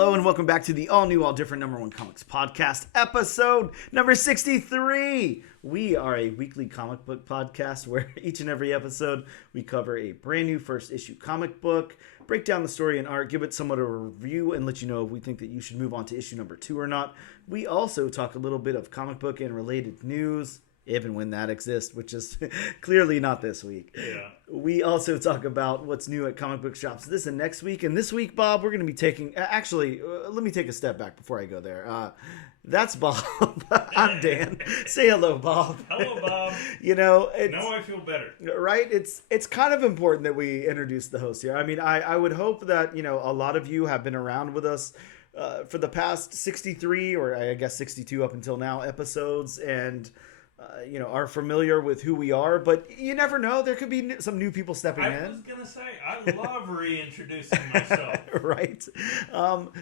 Hello and welcome back to the all-new, all-different number one comics podcast, episode number 63. We are a weekly comic book podcast where each and every episode we cover a brand new first issue comic book, break down the story and art, give it somewhat of a review, and let you know if we think that you should move on to issue number 2 or not. We also talk a little bit of comic book and related news, if and when that exists, which is clearly not this week. Yeah. We also talk about what's new at comic book shops this and next week. And this week, Bob, we're going to be taking... Actually, let me take a step back before I go there. That's Bob. I'm Dan. Say hello, Bob. Hello, Bob. You know... Now I feel better. Right? It's kind of important that we introduce the host here. I mean, I would hope that, you know, a lot of you have been around with us for the past 63, or I guess 62 up until now, episodes, and... you know, are familiar with who we are, but you never know. There could be some new people stepping in. I was going to say, I love reintroducing myself. Right.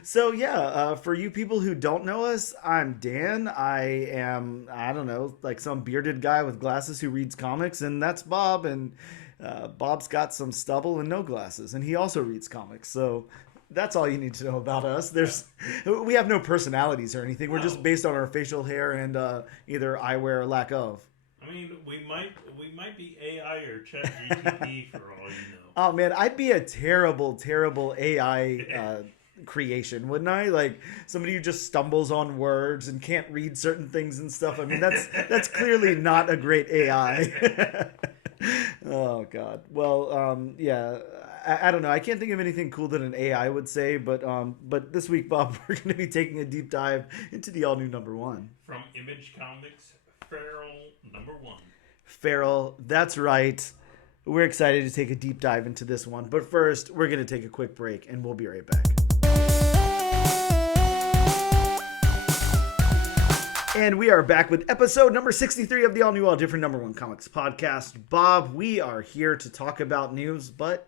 So, yeah, for you people who don't know us, I'm Dan. I am, I don't know, like some bearded guy with glasses who reads comics, and that's Bob. And Bob's got some stubble and no glasses, and he also reads comics. So... that's all you need to know about us. We have no personalities or anything. We're just based on our facial hair and either eyewear or lack of. I mean, we might be AI or ChatGPT for all you know. Oh man, I'd be a terrible AI creation, wouldn't I? Like somebody who just stumbles on words and can't read certain things and stuff. I mean, that's clearly not a great AI. Oh God. Well, yeah. I don't know. I can't think of anything cool that an AI would say, but this week, Bob, we're going to be taking a deep dive into the all-new number 1. From Image Comics, Feral number 1. Feral, that's right. We're excited to take a deep dive into this one. But first, we're going to take a quick break, and we'll be right back. And we are back with episode number 63 of the all-new, all-different number 1 comics podcast. Bob, we are here to talk about news, but...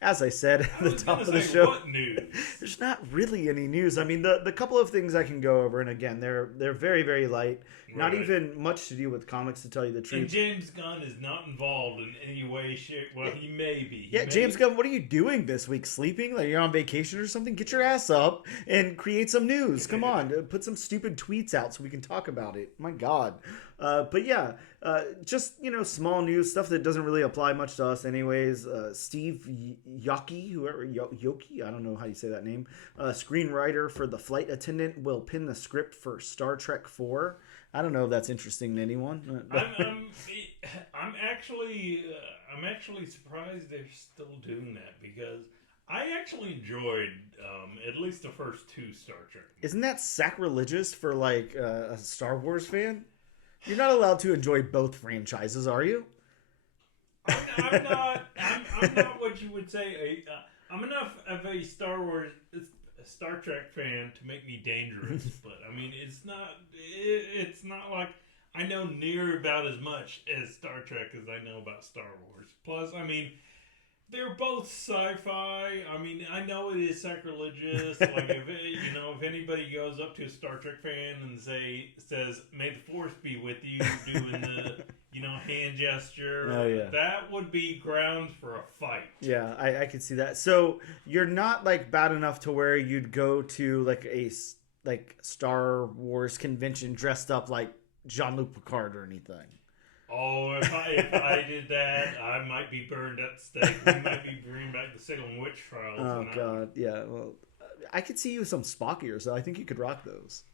as I said at the top of the show, what news? There's not really any news. I mean, the couple of things I can go over, and again, they're very, very light. Right. Not even much to do with comics, to tell you the truth. And James Gunn is not involved in any way, shape. Well, he may be. James Gunn, what are you doing this week? Sleeping? Like you're on vacation or something? Get your ass up and create some news. Come on, put some stupid tweets out so we can talk about it. My God. But yeah, just, you know, small news stuff that doesn't really apply much to us anyways. Steve Yoki, I don't know how you say that name, screenwriter for The Flight Attendant, will pin the script for Star Trek 4. I don't know if that's interesting to anyone. I'm actually surprised they're still doing that, because I actually enjoyed at least the first 2 Star Trek. Isn't that sacrilegious for like a Star Wars fan? You're not allowed to enjoy both franchises, are you? I'm not what you would say. I'm enough of a Star Trek fan to make me dangerous, but I mean, it's not like I know near about as much as Star Trek as I know about Star Wars. Plus, I mean, they're both sci-fi. I mean, I know it is sacrilegious. Like, if anybody goes up to a Star Trek fan and says, "May the Force be with you," doing the, hand gesture, oh, yeah, that would be grounds for a fight. Yeah, I could see that. So you're not like bad enough to where you'd go to like a Star Wars convention dressed up like Jean-Luc Picard or anything. Oh, if I did that, I might be burned at the stake. We might be bringing back the Salem witch trials. Oh, God. Yeah, well, I could see you with some Spock ears, so I think you could rock those.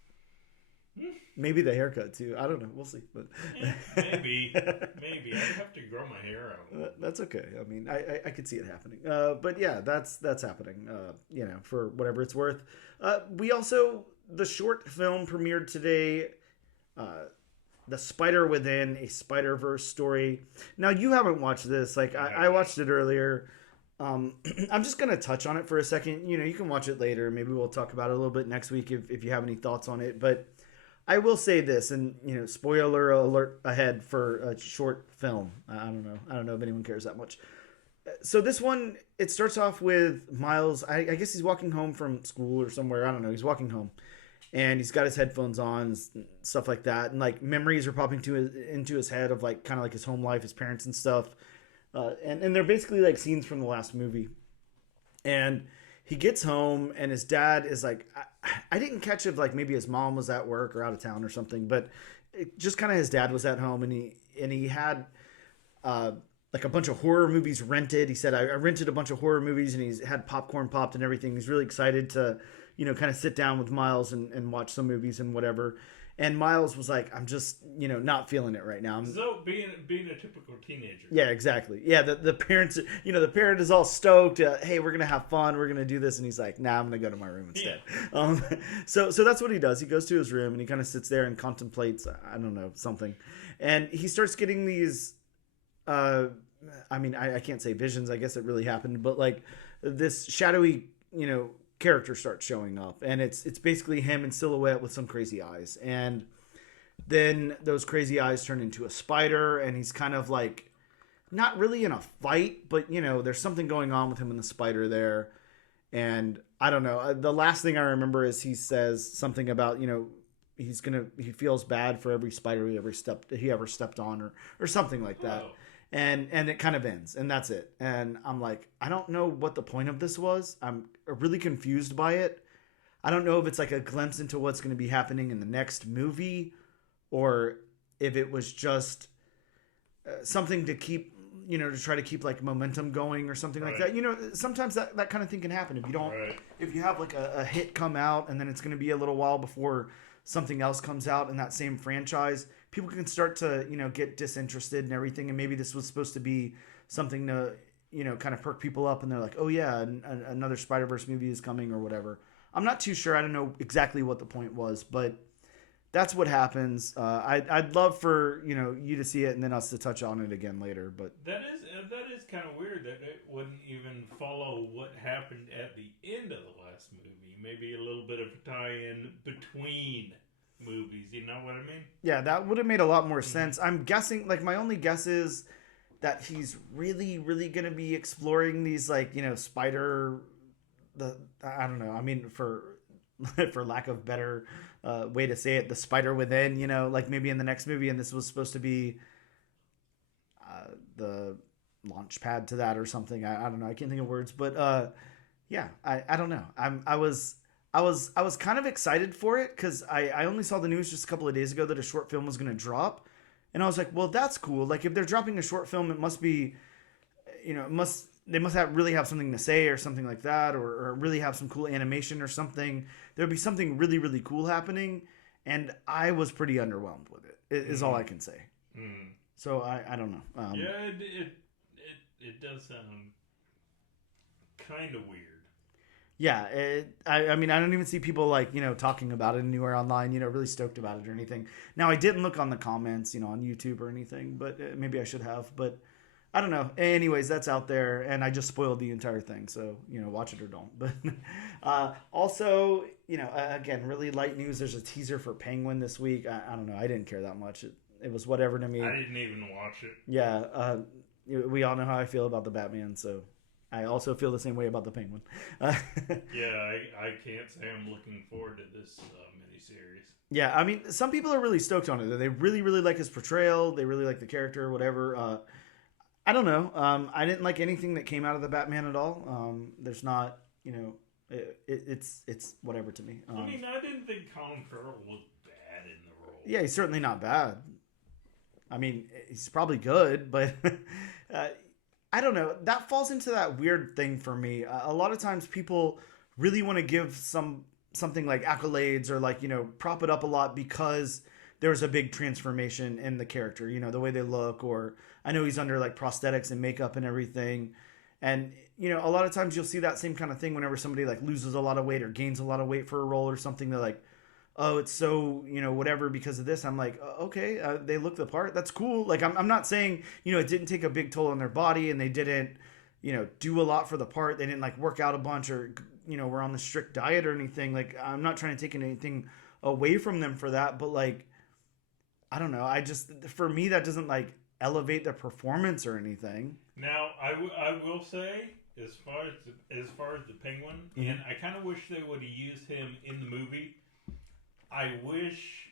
Maybe the haircut, too. I don't know. We'll see. But maybe. I'd have to grow my hair out. That's okay. I mean, I could see it happening. But, yeah, that's happening, for whatever it's worth. We also, the short film premiered today, The Spider Within, a Spider-Verse story. Now, you haven't watched this. Like, I watched it earlier. I'm just going to touch on it for a second. You can watch it later. Maybe we'll talk about it a little bit next week if you have any thoughts on it. But I will say this, and, spoiler alert ahead for a short film. I don't know if anyone cares that much. So this one, it starts off with Miles. I guess he's walking home from school or somewhere. I don't know. He's walking home. And he's got his headphones on, stuff like that. And like memories are popping into his head of like kind of like his home life, his parents and stuff. And they're basically like scenes from the last movie. And he gets home and his dad is like, I didn't catch if like maybe his mom was at work or out of town or something, but just kind of his dad was at home and he had like a bunch of horror movies rented. He said, I rented a bunch of horror movies and he's had popcorn popped and everything. He's really excited to, kind of sit down with Miles and watch some movies and whatever. And Miles was like, I'm just, not feeling it right now. So being a typical teenager. Yeah, exactly. Yeah, the parents, the parent is all stoked. Hey, we're going to have fun. We're going to do this. And he's like, nah, I'm going to go to my room instead. Yeah. So that's what he does. He goes to his room and he kind of sits there and contemplates, I don't know, something. And he starts getting these, I can't say visions. I guess it really happened. But like this shadowy, character starts showing up. And it's basically him in silhouette with some crazy eyes. And then those crazy eyes turn into a spider, and he's kind of like not really in a fight, but there's something going on with him and the spider there. And I don't know. The last thing I remember is he says something about, he feels bad for every spider he ever stepped on or something like that. Oh. And it kind of ends, and that's it. And I'm like, I don't know what the point of this was. I'm really confused by it. I don't know if it's like a glimpse into what's going to be happening in the next movie, or if it was just something to keep, to try to keep like momentum going or something like that. Sometimes that kind of thing can happen if you don't, if you have like a hit come out and then it's going to be a little while before something else comes out in that same franchise. People can start to, get disinterested and everything. And maybe this was supposed to be something to, kind of perk people up. And they're like, oh yeah, another Spider-Verse movie is coming or whatever. I'm not too sure. I don't know exactly what the point was, but that's what happens. I'd love for you to see it and then us to touch on it again later. But that is kind of weird that it wouldn't even follow what happened at the end of the last movie. Maybe a little bit of a tie-in between movies. You know what I mean? Yeah, that would have made a lot more sense. I'm guessing. Like my only guess is that he's really, really going to be exploring these like spider. I don't know. I mean, for lack of better way to say it, the spider within, like maybe in the next movie, and this was supposed to be the launch pad to that or something. I don't know. I can't think of words, but yeah, I don't know. I was kind of excited for it because I only saw the news just a couple of days ago that a short film was going to drop, and I was like, well, that's cool. Like if they're dropping a short film, it must be, they must really have something to say or something like that, or really have some cool animation or something. There'd be something really, really cool happening. And I was pretty underwhelmed with it, is all I can say. Mm. So I don't know. Yeah, it does sound kind of weird. Yeah. I mean, I don't even see people like, talking about it anywhere online, really stoked about it or anything. Now, I didn't look on the comments, on YouTube or anything, but maybe I should have. But I don't know. Anyways, that's out there, and I just spoiled the entire thing. So, watch it or don't. But also, again, really light news. There's a teaser for Penguin this week. I don't know. I didn't care that much. It was whatever to me. I didn't even watch it. Yeah. We all know how I feel about the Batman, so I also feel the same way about the Penguin. Yeah, I can't say I'm looking forward to this miniseries. Yeah, I mean, some people are really stoked on it. They really, really like his portrayal. They really like the character, whatever. I don't know. I didn't like anything that came out of the Batman at all. There's not, it's whatever to me. I mean, I didn't think Colin Farrell looked bad in the role. Yeah, he's certainly not bad. I mean, he's probably good, but I don't know. That falls into that weird thing for me. A lot of times people really want to give something like accolades or like, prop it up a lot because there's a big transformation in the character, the way they look, or I know he's under like prosthetics and makeup and everything. And, a lot of times you'll see that same kind of thing whenever somebody like loses a lot of weight or gains a lot of weight for a role or something. They're like, oh, it's so, whatever because of this. I'm like, okay, they look the part. That's cool. Like, I'm not saying, it didn't take a big toll on their body and they didn't, do a lot for the part. They didn't like work out a bunch or, were on the strict diet or anything. Like, I'm not trying to take anything away from them for that. But like, I don't know. For me, that doesn't like elevate their performance or anything. Now, I will say, as far as the Penguin, mm-hmm. and I kind of wish they would have used him in the movie. I wish.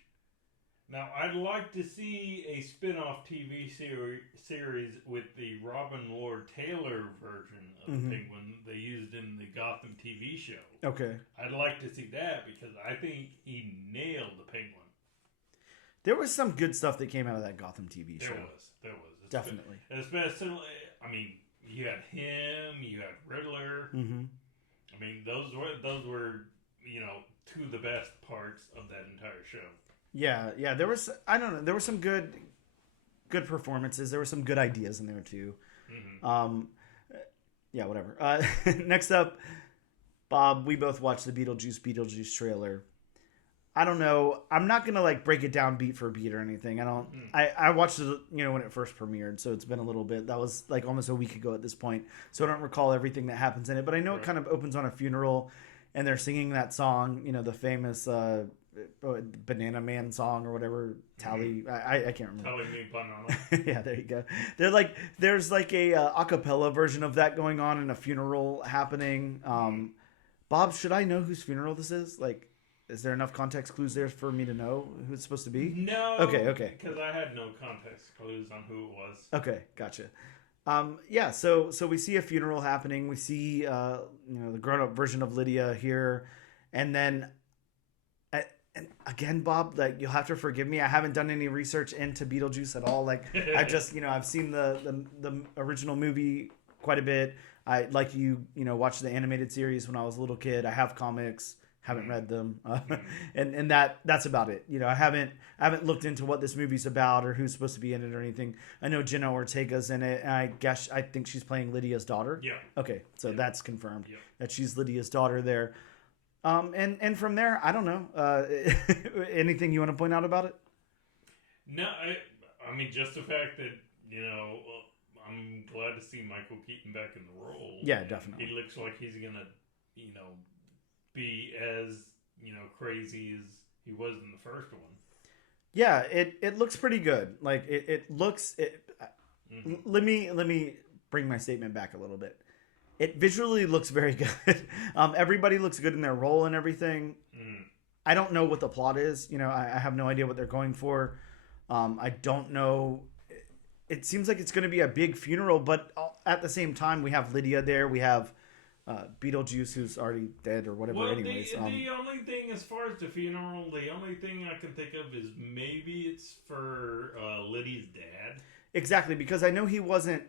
Now, I'd like to see a spin-off TV series with the Robin Lord Taylor version of mm-hmm. the Penguin. They used used in the Gotham TV show. Okay. I'd like to see that because I think he nailed the Penguin. There was some good stuff that came out of that Gotham TV show. There was. Definitely. Especially, I mean, you had him, you had Riddler. Mm-hmm. I mean, those were two of the best parts of that entire show. Yeah. There was, I don't know, there were some good performances. There were some good ideas in there too. Mm-hmm. Yeah, whatever. Next up, Bob, we both watched the Beetlejuice trailer. I don't know. I'm not going to like break it down beat for beat or anything. I watched it, when it first premiered. So it's been a little bit. That was like almost a week ago at this point. So I don't recall everything that happens in it, but I know It kind of opens on a funeral and they're singing that song, the famous, Banana Man song or whatever. Tally. I can't remember. Tally me banana. Yeah, there you go. There's like a acapella version of that going on in a funeral happening. Bob, should I know whose funeral this is? Like, is there enough context clues there for me to know who it's supposed to be? No. Okay. Because I had no context clues on who it was. Okay, gotcha. Yeah, so we see a funeral happening. We see, the grown-up version of Lydia here. And then, and again, Bob, like, you'll have to forgive me. I haven't done any research into Beetlejuice at all. Like, I just, I've seen the original movie quite a bit. I, like you, watched the animated series when I was a little kid. I have comics. Haven't read them, and that's about it. I haven't looked into what this movie's about or who's supposed to be in it or anything. I know Jenna Ortega's in it, and I think she's playing Lydia's daughter. Yeah. Okay, so that's confirmed that she's Lydia's daughter there. And from there, I don't know. Anything you want to point out about it? No, I mean just the fact that I'm glad to see Michael Keaton back in the role. Yeah, definitely. He looks like he's gonna be as crazy as he was in the first one. Yeah, it looks pretty good. Like it looks. Let me bring my statement back a little bit. It visually looks very good. Everybody looks good in their role and everything. I don't know what the plot is. I have no idea what they're going for. I don't know. It seems like it's going to be a big funeral, but at the same time, we have Lydia there. We have Beetlejuice, who's already dead or whatever. Well, anyways, the only thing as far as the funeral, the only thing I can think of is maybe it's for Lydia's dad. Exactly, because I know he wasn't.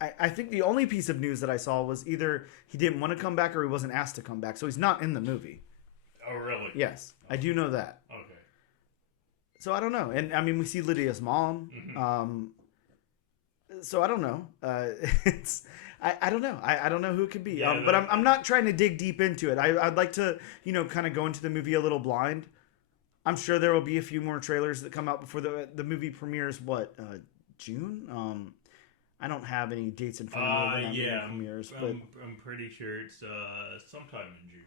I think the only piece of news that I saw was either he didn't want to come back or he wasn't asked to come back, so he's not in the movie. Oh, really? Yes, I do know that. Okay. So I don't know, and I mean we see Lydia's mom. Mm-hmm. So I don't know. I don't know. I don't know who it could be. Yeah, but I'm not trying to dig deep into it. I'd like to, kind of go into the movie a little blind. I'm sure there will be a few more trailers that come out before the movie premieres. What, June? I don't have any dates in front of me when movie premieres, but I'm pretty sure it's sometime in June.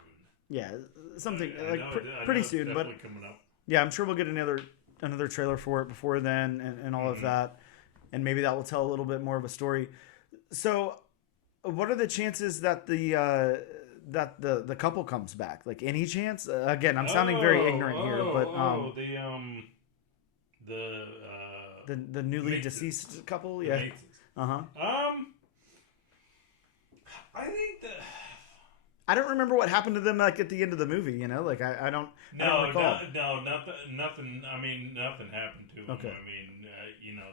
Yeah, something pretty soon. But coming up. Yeah, I'm sure we'll get another trailer for it before then, and all of that, and maybe that will tell a little bit more of a story. So, what are the chances that the couple comes back? Like, any chance? Again, I'm sounding very ignorant here, but the newly Masons. Deceased couple, yeah. I think that I don't remember what happened to them like at the end of the movie. Like I don't recall. No, nothing. I mean, nothing happened to them. Okay. I mean,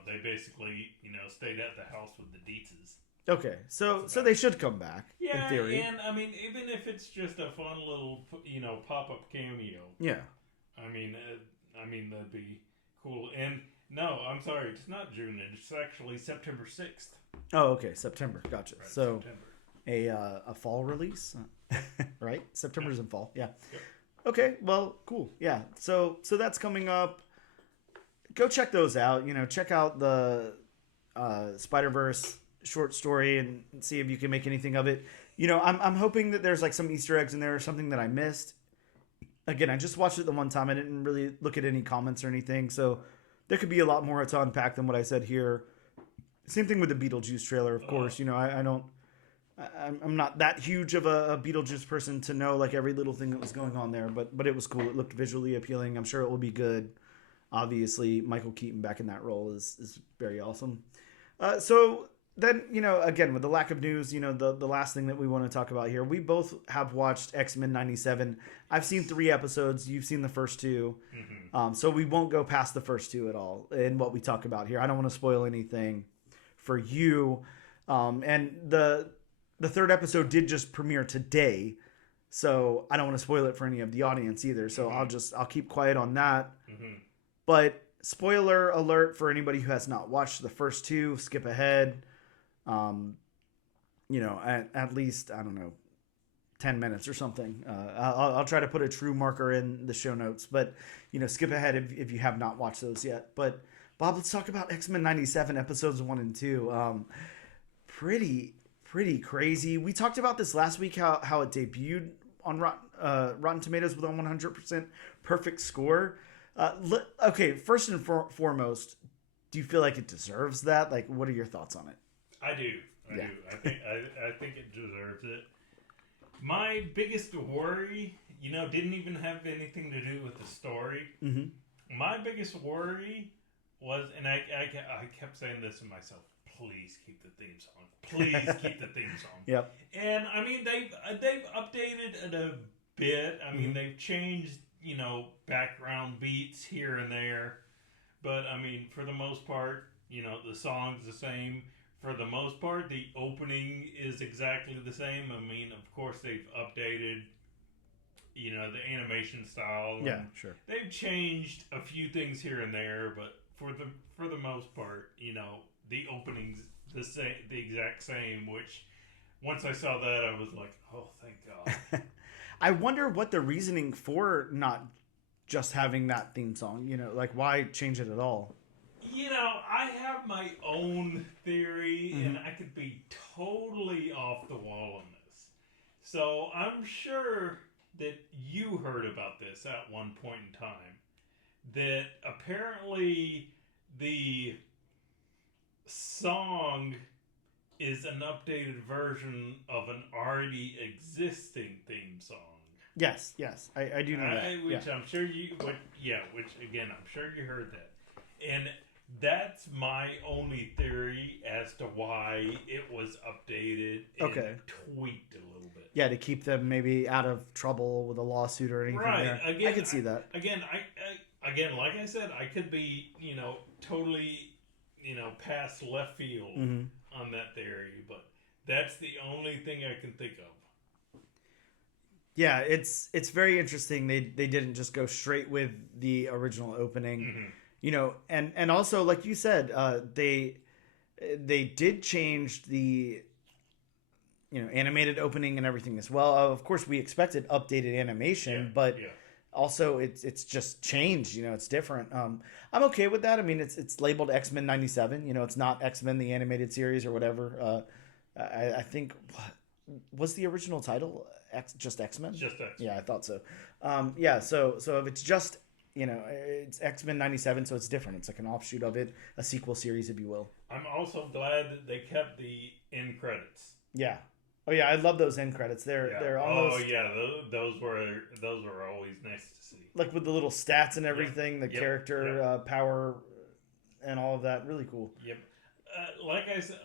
they basically stayed at the house with the Dietzes. Okay, so they should come back. Yeah, in theory. And I mean, even if it's just a fun little pop-up cameo. Yeah. I mean, that'd be cool. And no, I'm sorry, it's not June. It's actually September 6th. Oh, okay, September. Gotcha. Right, so September. A fall release, right? September's in fall. Yeah. Yep. Okay. Well, cool. Yeah. So that's coming up. Go check those out. Check out the Spider-Verse short story and see if you can make anything of it. I'm hoping that there's like some Easter eggs in there or something that I missed. Again, I just watched it the one time. I didn't really look at any comments or anything, so there could be a lot more to unpack than what I said here. Same thing with the Beetlejuice trailer, of course. I'm not that huge of a Beetlejuice person to know like every little thing that was going on there, but it was cool. It looked visually appealing. I'm sure it will be good. Obviously, Michael Keaton back in that role is very awesome. So then, again, with the lack of news, the last thing that we want to talk about here, we both have watched X-Men 97. I've seen 3 episodes. You've seen the first 2. Mm-hmm. So we won't go past the first 2 at all in what we talk about here. I don't want to spoil anything for you. And the 3rd episode did just premiere today. So I don't want to spoil it for any of the audience either. So I'll keep quiet on that. Mm-hmm. But spoiler alert for anybody who has not watched the first 2, skip ahead. At least, I don't know, 10 minutes or something. I'll try to put a true marker in the show notes, but skip ahead if you have not watched those yet. But Bob, let's talk about X-Men 97 episodes 1 and 2. Pretty crazy. We talked about this last week, how it debuted on Rotten Tomatoes with a 100% perfect score. Okay, first and foremost, do you feel like it deserves that? Like, what are your thoughts on it? I do. I do. I think it deserves it. My biggest worry, didn't even have anything to do with the story. Mm-hmm. My biggest worry was, and I kept saying this to myself, please keep the theme song. Please keep the theme song. Yep. And I mean, they've updated it a bit. I mean, they've changed, background beats here and there. But I mean, for the most part, the song's the same. For the most part, the opening is exactly the same. I mean, of course, they've updated, the animation style. Yeah, sure. They've changed a few things here and there, but for the most part, the opening's the exact same. Which, once I saw that, I was like, oh, thank God. I wonder what the reasoning for not just having that theme song. Like, why change it at all? I have my own theory, Mm-hmm. and I could be totally off the wall on this. So I'm sure that you heard about this at one point in time. That apparently the song is an updated version of an already existing theme song. Yes, I do know that. Which I'm sure I'm sure you heard that. And that's my only theory as to why it was updated and tweaked a little bit. Yeah, to keep them maybe out of trouble with a lawsuit or anything. Right. There. Again, I could see that. Again, like I said, I could be, totally, past left field on that theory, but that's the only thing I can think of. Yeah, it's very interesting. They didn't just go straight with the original opening. Mm-hmm. And also, like you said, they did change the animated opening and everything as well. Of course, we expected updated animation, but also it's just changed. It's different. I'm okay with that. I mean, it's labeled X-Men 97. It's not X-Men the animated series or whatever. I think was the original title just X-Men? Just X-Men. Yeah, I thought so. So if it's just it's X-Men 97, so it's different. It's like an offshoot of it, a sequel series, if you will. I'm also glad that they kept the end credits. Yeah. Oh yeah, I love those end credits. They're almost. Oh yeah, those were always nice to see. Like with the little stats and everything, the character power, and all of that, really cool. Yep. Like I said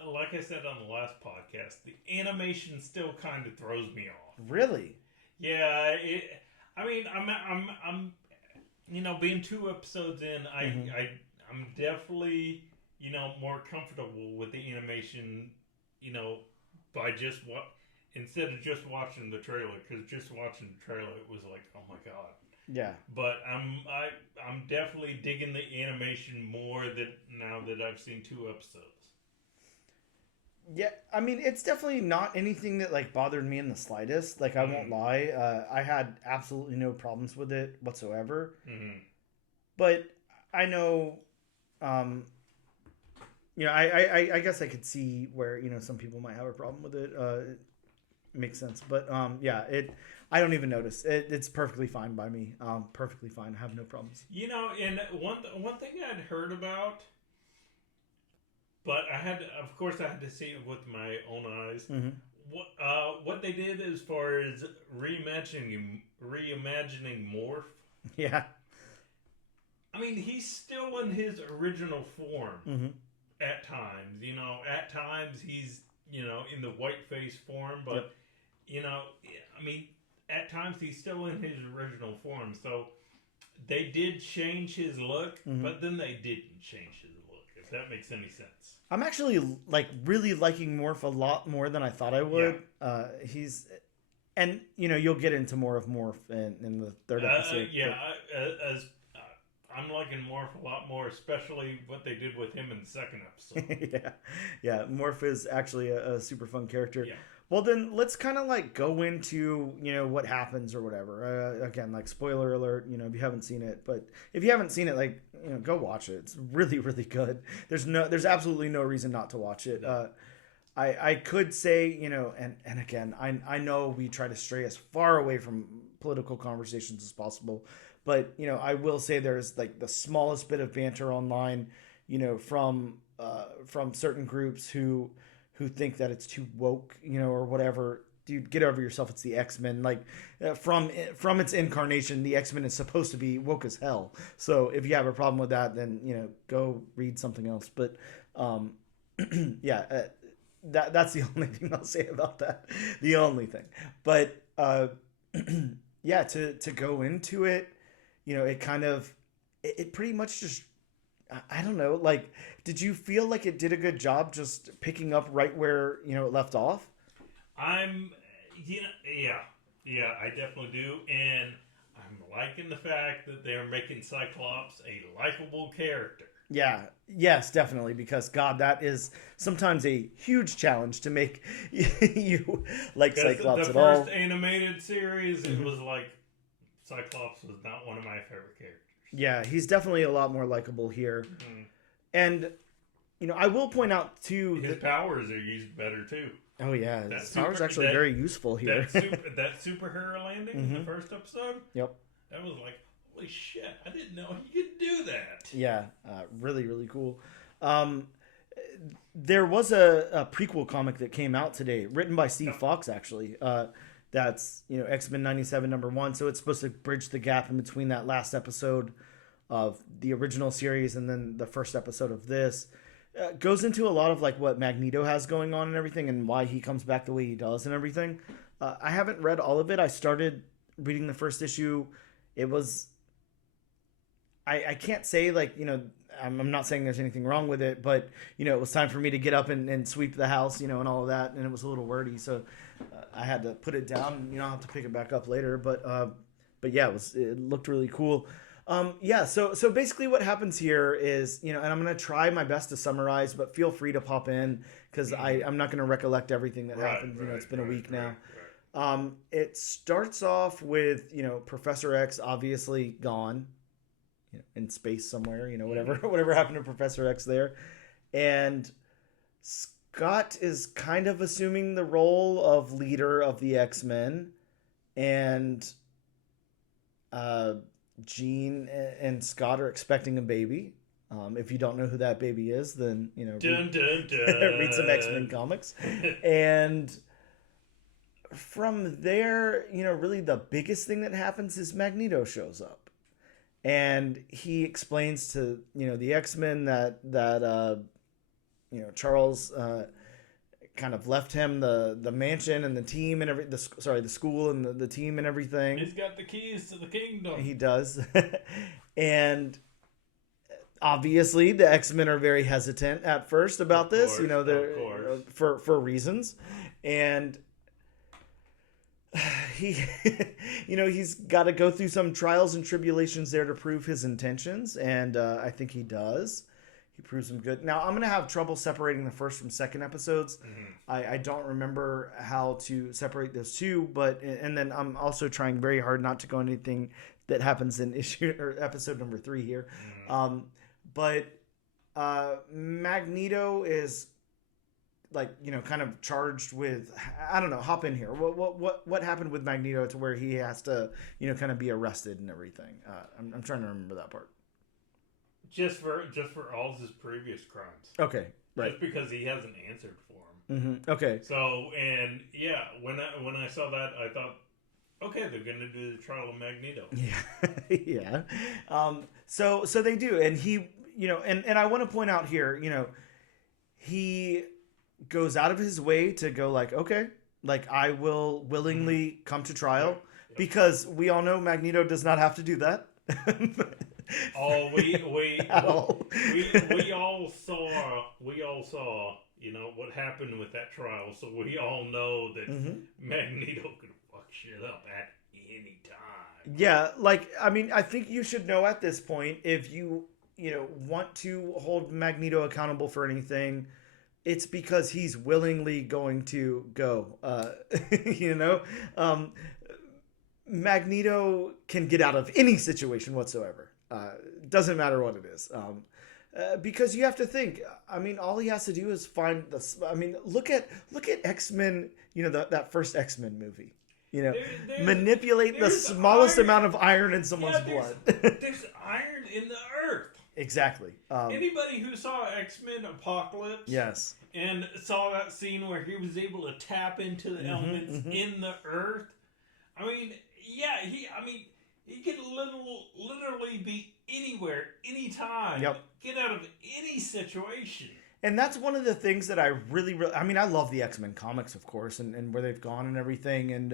on the last podcast, the animation still kind of throws me off. Really? Yeah. I'm being 2 episodes in, I'm definitely, more comfortable with the animation, by instead of just watching the trailer, because just watching the trailer, it was like, oh my God. Yeah. But I'm definitely digging the animation more now that I've seen 2 episodes. Yeah, I mean, it's definitely not anything that like bothered me in the slightest. Like, I won't lie, I had absolutely no problems with it whatsoever. Mm-hmm. But I know, I guess I could see where some people might have a problem with it. It makes sense, but I don't even notice. It's perfectly fine by me. Perfectly fine. I have no problems. And one thing I'd heard about. But I had to see it with my own eyes. Mm-hmm. What they did as far as reimagining Morph. Yeah. I mean, he's still in his original form. Mm-hmm. at times. At times he's in the white face form, but I mean, at times he's still in his original form. So they did change his look, but then they didn't change his look. If that makes any sense. I'm actually really liking Morph a lot more than I thought I would. Yeah. And you'll get into more of Morph in the third episode. I'm liking Morph a lot more, especially what they did with him in the second episode. yeah. Morph is actually a super fun character. Yeah. Well, then let's kind of go into what happens or whatever. Again, spoiler alert. If you haven't seen it, but if you haven't seen it, go watch it. It's really, really good. There's absolutely no reason not to watch it. I could say and again, I know we try to stray as far away from political conversations as possible, but I will say there's the smallest bit of banter online, from certain groups who think that it's too woke, or whatever. Dude, get over yourself. It's the X-Men. From its incarnation, the X-Men is supposed to be woke as hell. So if you have a problem with that, then go read something else. But that's the only thing I'll say about that. The only thing. But to go into it, it kind of it pretty much just, I don't know, did you feel like it did a good job just picking up right where, it left off? Yeah, I definitely do. And I'm liking the fact that they're making Cyclops a likable character. Yeah, yes, definitely, because God, that is sometimes a huge challenge to make you like Cyclops at all. The first animated series, it was Cyclops was not one of my favorite characters. Yeah, he's definitely a lot more likable here. And, I will point out, too... His powers are used better, too. Oh, yeah. His powers actually very useful here. That superhero landing in the first episode? Yep. That was holy shit, I didn't know he could do that. Yeah, really, really cool. There was a prequel comic that came out today, written by Steve Fox, actually. That's, X-Men 97 #1. So it's supposed to bridge the gap in between that last episode of the original series and then the first episode of this. Goes into a lot of what Magneto has going on and everything, and why he comes back the way he does and everything. I haven't read all of it. I started reading the first issue. It was... I can't say I'm not saying there's anything wrong with it, but it was time for me to get up and sweep the house, and all of that, and it was a little wordy, so I had to put it down. I'll have to pick it back up later, but yeah, it looked really cool. So basically what happens here is, and I'm going to try my best to summarize, but feel free to pop in, because I'm not going to recollect everything that happened. It's been a week now. It starts off with, Professor X obviously gone, in space somewhere, whatever happened to Professor X there. And Scott is kind of assuming the role of leader of the X-Men, and Jean and Scott are expecting a baby. If you don't know who that baby is, then read some X-Men comics. And from there, really the biggest thing that happens is Magneto shows up. And he explains to the X-Men that Charles kind of left him the mansion and the team and the school and the team and everything. He's got the keys to the kingdom. He does. And obviously the X-Men are very hesitant at first about this. For reasons. And he's got to go through some trials and tribulations there to prove his intentions, and I think he does. He proves them good. Now, I'm going to have trouble separating the first from second episodes. I don't remember how to separate those two, and then I'm also trying very hard not to go into anything that happens in episode number 3 here. But Magneto is kind of charged with, I don't know, hop in here. What happened with Magneto to where he has to, kind of be arrested and everything? I'm trying to remember that part. Just for all his previous crimes. Okay, right. Just because he hasn't answered for him. Okay. So, and yeah, when I saw that, I thought, okay, they're going to do the trial of Magneto. Yeah. So they do, and he, and I want to point out here, he goes out of his way to go like, okay, like I will willingly come to trial, because we all know Magneto does not have to do that. Oh, At all. we all saw, you know, what happened with that trial, so we all know that Magneto could fuck shit up at any time. Yeah, like, I mean, I think you should know at this point, if you want to hold Magneto accountable for anything, it's because he's willingly going to go. You know, Magneto can get out of any situation whatsoever. Doesn't matter what it is. Because you have to think. I mean, all he has to do is find the. I mean, look at X-Men. You know, that first X-Men movie. You know, manipulate the smallest amount of iron in someone's blood. There's iron in the earth. Exactly. Anybody who saw X-Men Apocalypse, yes, and saw that scene where he was able to tap into the elements in the earth. I mean, yeah, he could literally be anywhere, anytime. Yep. Get out of any situation. And that's one of the things that I really, I mean, I love the X-Men comics, of course, and where they've gone and everything. And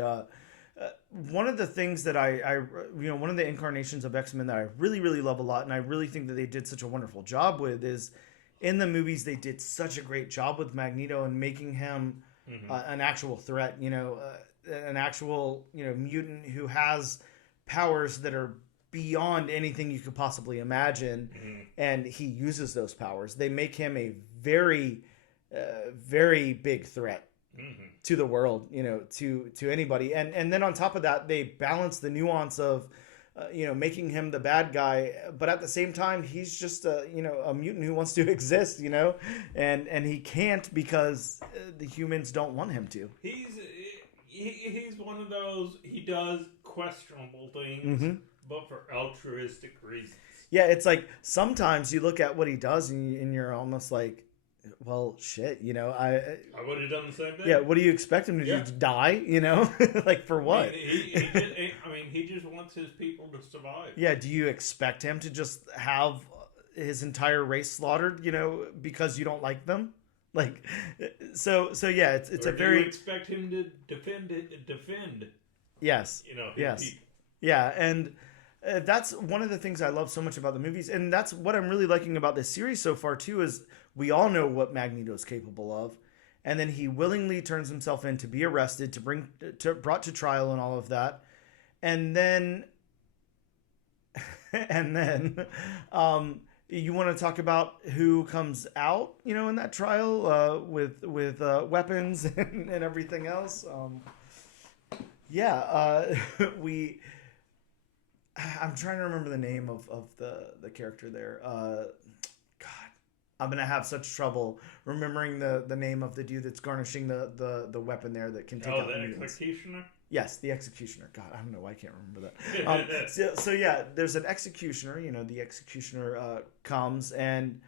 one of the things that I one of the incarnations of X-Men that I really, really love a lot, and I really think that they did such a wonderful job with, is in the movies they did such a great job with Magneto and making him an actual threat, an actual, mutant who has powers that are beyond anything you could possibly imagine, and he uses those powers. They make him a very, very big threat to the world, to anybody. And then on top of that, they balance the nuance of, making him the bad guy, but at the same time, he's just a mutant who wants to exist, and he can't because the humans don't want him to. He's one of those, he does questionable things, but for altruistic reasons. Yeah, it's like sometimes you look at what he does and you're almost like, well, shit, I would have done the same thing. Yeah, what do you expect him to do? Die, like for what? He just wants his people to survive. Yeah, do you expect him to just have his entire race slaughtered, because you don't like them? Like, so yeah, it's or a very. Do you expect him to defend? Yes. Yes. People. Yeah, and that's one of the things I love so much about the movies, and that's what I'm really liking about this series so far too. Is we all know what Magneto is capable of, and then he willingly turns himself in to be arrested, brought to trial, and all of that, and then you want to talk about who comes out, in that trial with weapons and everything else. I'm trying to remember the name of the character there. God, I'm gonna have such trouble remembering the name of the dude that's garnishing the weapon there that can take out the mutants. Executioner? Yes, the executioner. God, I don't know why I can't remember that. So yeah, there's an executioner. The executioner comes and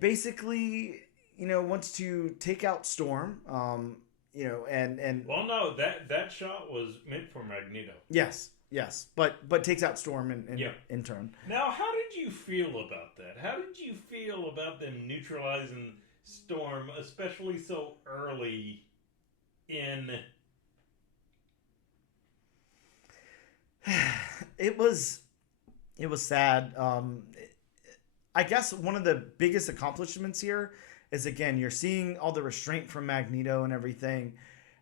basically wants to take out Storm. And well, no, that shot was meant for Magneto. Yes, but takes out Storm in turn. Now, how did you feel about that? How did you feel about them neutralizing Storm, especially so early in? It was sad. I guess one of the biggest accomplishments here is, again, you're seeing all the restraint from Magneto and everything,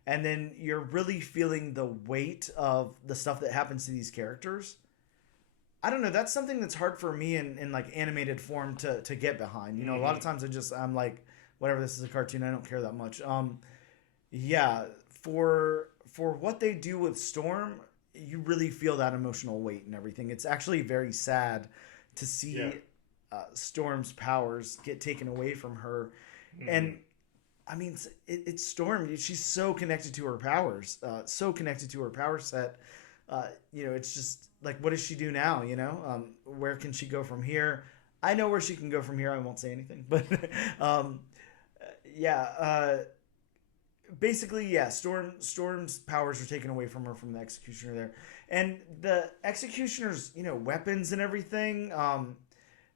and then you're really feeling the weight of the stuff that happens to these characters. I don't know. That's something that's hard for me in like animated form to get behind. A lot of times I'm like, whatever, this is a cartoon, I don't care that much. Yeah, for what they do with Storm, you really feel that emotional weight and everything. It's actually very sad to see Storm's powers get taken away from her. And I mean, it's Storm. She's so connected to her powers, so connected to her power set. It's just like, what does she do now? Where can she go from here? I know where she can go from here. I won't say anything, but basically, yeah, Storm's powers are taken away from her from the Executioner there. And the Executioner's, weapons and everything,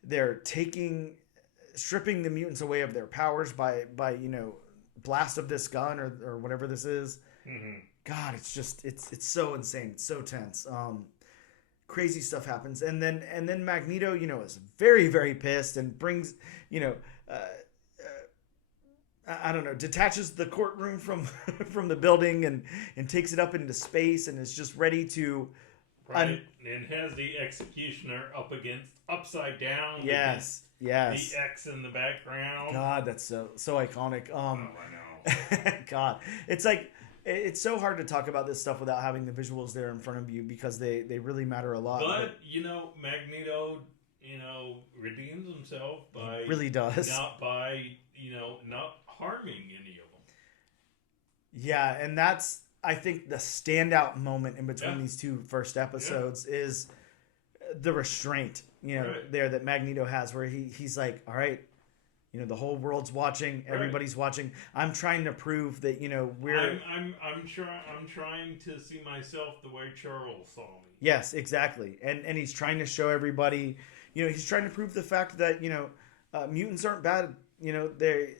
they're taking stripping the mutants away of their powers by blast of this gun or whatever this is. Mm-hmm. God, it's just it's so insane. It's so tense. Crazy stuff happens, and then Magneto, is very, very pissed and brings, I don't know, detaches the courtroom from from the building and takes it up into space and is just ready to. Right, and has the executioner upside down. Yes. The X in the background. God, that's so iconic. I know. God, it's like it's so hard to talk about this stuff without having the visuals there in front of you because they really matter a lot. But Magneto, redeems himself by really does not harming any of them. Yeah, and that's I think the standout moment in between these two first episodes is the restraint, there that Magneto has, where he's like, all right, the whole world's watching, everybody's watching. I'm trying to prove that we're. I'm trying to see myself the way Charles saw me. Yes, exactly, and he's trying to show everybody, he's trying to prove the fact that mutants aren't bad. They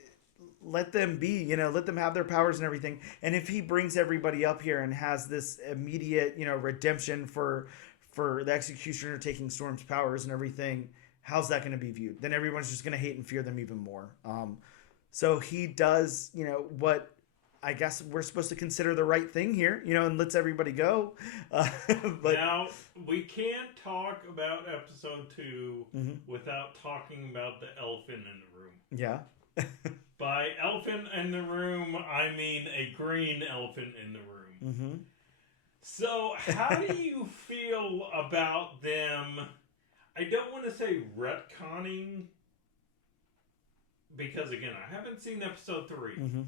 let them be, let them have their powers and everything. And if he brings everybody up here and has this immediate, redemption for the executioner taking Storm's powers and everything, how's that going to be viewed? Then everyone's just going to hate and fear them even more. So he does, what I guess we're supposed to consider the right thing here, and lets everybody go. But now, we can't talk about episode 2 without talking about the elephant in the room. Yeah. By elephant in the room, I mean a green elephant in the room. Mm-hmm. So, how do you feel about them? I don't want to say retconning, because again, I haven't seen episode 3.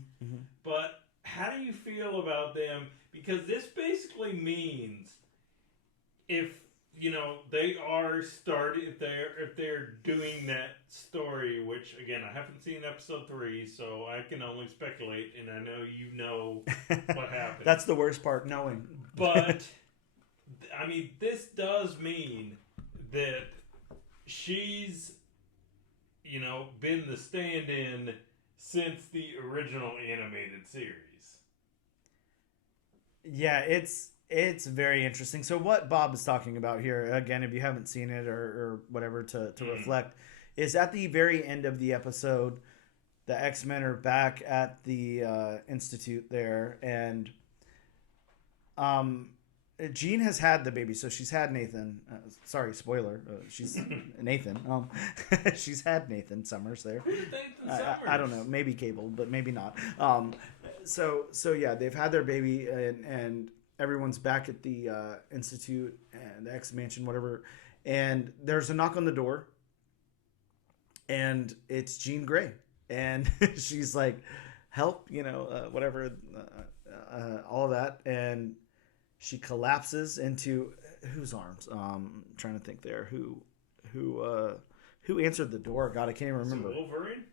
But how do you feel about them? Because this basically means if they are starting, if they're doing that story, which again I haven't seen episode 3, so I can only speculate, and I know what happened. That's the worst part, knowing. But I mean, this does mean that she's been the stand-in since the original animated series. Yeah, it's very interesting. So what Bob is talking about here, again, if you haven't seen it or whatever to reflect, is at the very end of the episode, the X-Men are back at the Institute there, and Jean has had the baby, so she's had Nathan. Sorry, spoiler. She's Nathan. She's had Nathan Summers there. Who's Nathan Summers? I don't know. Maybe Cable, but maybe not. So yeah, they've had their baby, and everyone's back at the Institute and the X Mansion, whatever. And there's a knock on the door, and it's Jean Grey, and she's like, "Help!" Whatever, all of that, and she collapses into whose arms? I'm trying to think there. Who answered the door? God, I can't even remember. Wolverine?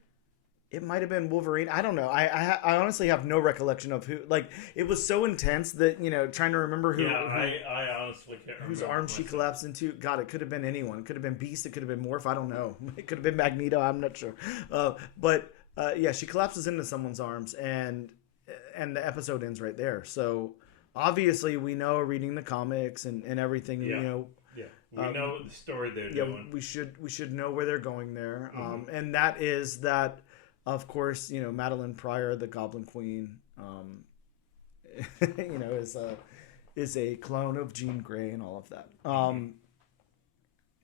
It might have been Wolverine. I don't know. I honestly have no recollection of who. Like, it was so intense that trying to remember who. I honestly can't remember whose arm she collapsed into. God, it could have been anyone. It could have been Beast. It could have been Morph. I don't know. It could have been Magneto. I'm not sure. But yeah, she collapses into someone's arms, and the episode ends right there. So obviously, we know, reading the comics and everything, Yeah, we know the story they're doing. We should know where they're going there, and that is that. Of course, Madeline Pryor, the Goblin Queen, is a clone of Jean Grey and all of that.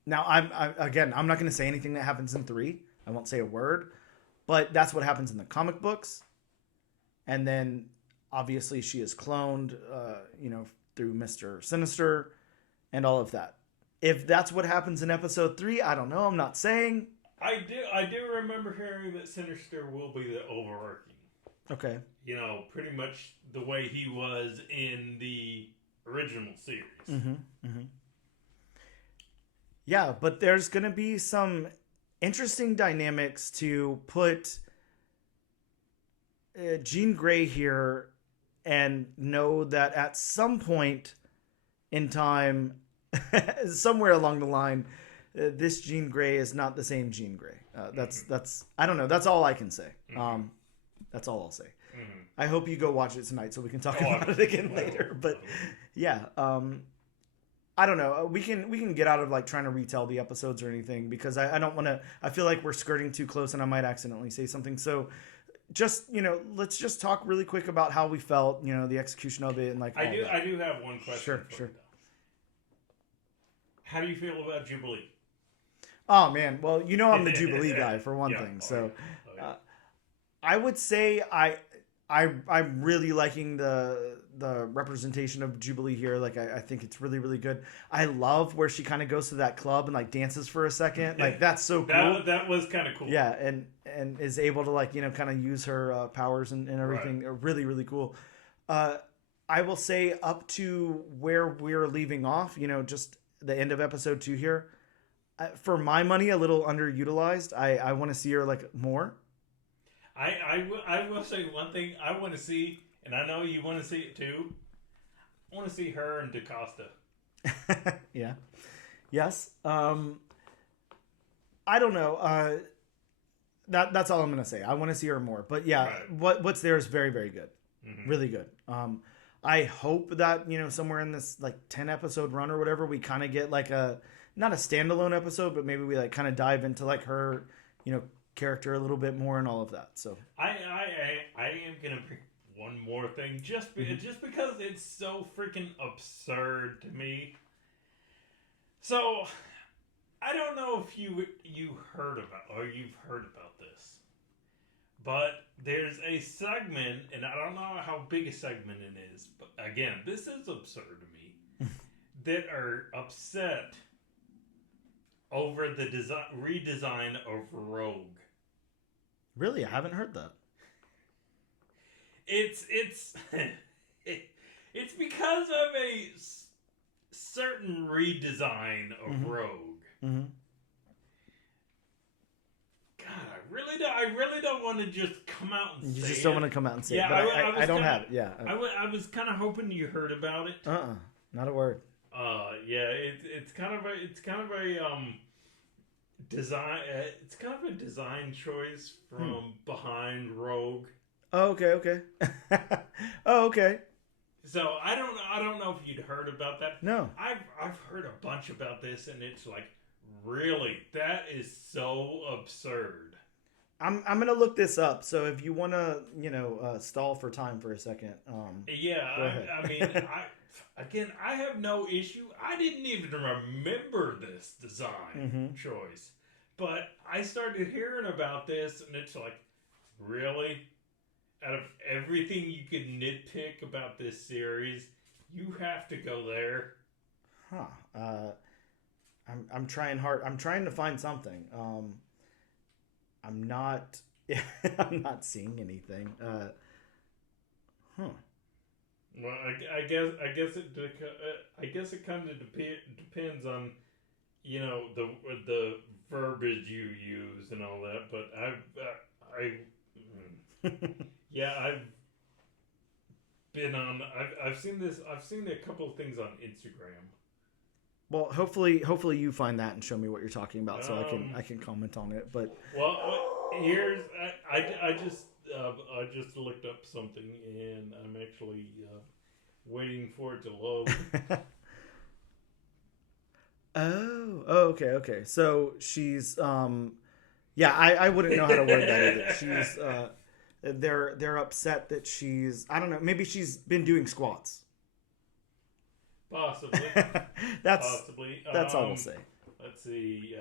Now, I'm not going to say anything that happens in 3. I won't say a word, but that's what happens in the comic books. And then, obviously, she is cloned, through Mr. Sinister and all of that. If that's what happens in episode 3, I don't know. I'm not saying. I do remember hearing that Sinister will be the overarching. Okay. Pretty much the way he was in the original series. Yeah, but there's going to be some interesting dynamics to put Jean Grey here and know that at some point in time, somewhere along the line, this Jean Grey is not the same Jean Grey. That's I don't know. That's all I can say. That's all I'll say. Mm-hmm. I hope you go watch it tonight so we can talk about it again later. But yeah, I don't know. We can get out of like trying to retell the episodes or anything because I don't want to. I feel like we're skirting too close and I might accidentally say something. So just let's just talk really quick about how we felt. The execution of it and like. I do have one question. Sure. How do you feel about Jubilee? Oh man, well I'm the Jubilee guy for one thing. So I would say I'm really liking the representation of Jubilee here. Like I think it's really, really good. I love where she kind of goes to that club and like dances for a second. Like that's so cool. That was kind of cool. Yeah, and is able to like kind of use her powers and everything. Right. Really, really cool. I will say up to where we're leaving off. Just the end of episode 2 here. For my money, a little underutilized. I want to see her like more. I will say one thing I want to see, and I know you want to see it too. I want to see her and DaCosta. Yeah. Yes. I don't know. That's all I'm gonna say. I want to see her more. But yeah, right. What's there is very, very good. Mm-hmm. Really good. I hope that somewhere in this like 10 episode run or whatever, we kind of get like not a standalone episode, but maybe we like kind of dive into like her character a little bit more and all of that. So I am gonna bring one more thing just because it's so freaking absurd to me. So I don't know if you've heard about this, but there's a segment, and I don't know how big a segment it is, but again, this is absurd to me, that are upset over the redesign of Rogue. Really? I haven't heard that. It's because of a certain redesign of Rogue. Mm-hmm. God, I really don't want to just come out and say it. You just don't want to come out and say it. But I don't have it. Yeah. I was kind of hoping you heard about it. Not a word. Yeah, it's kind of a design. It's kind of a design choice from behind Rogue. Oh, okay. Oh, okay. So I don't know if you'd heard about that. No. I've heard a bunch about this, and it's like, really, that is so absurd. I'm gonna look this up. So if you wanna stall for time for a second. Yeah. Go ahead. I mean, I have no issue. I didn't even remember this design choice, but I started hearing about this, and it's like, really? Out of everything you could nitpick about this series, you have to go there. Huh. I'm trying hard. I'm trying to find something. I'm not seeing anything. Well, I guess it kind of depends on the verbiage you use and all that. But I've been on. I've seen this. I've seen a couple of things on Instagram. Well, hopefully you find that and show me what you're talking about, so I can comment on it. But here's I just looked up something, and I'm actually waiting for it to load. Oh, okay. So she's I wouldn't know how to word that either. She's they're upset that she's, I don't know, maybe she's been doing squats. Possibly. That's all we'll say. Let's see.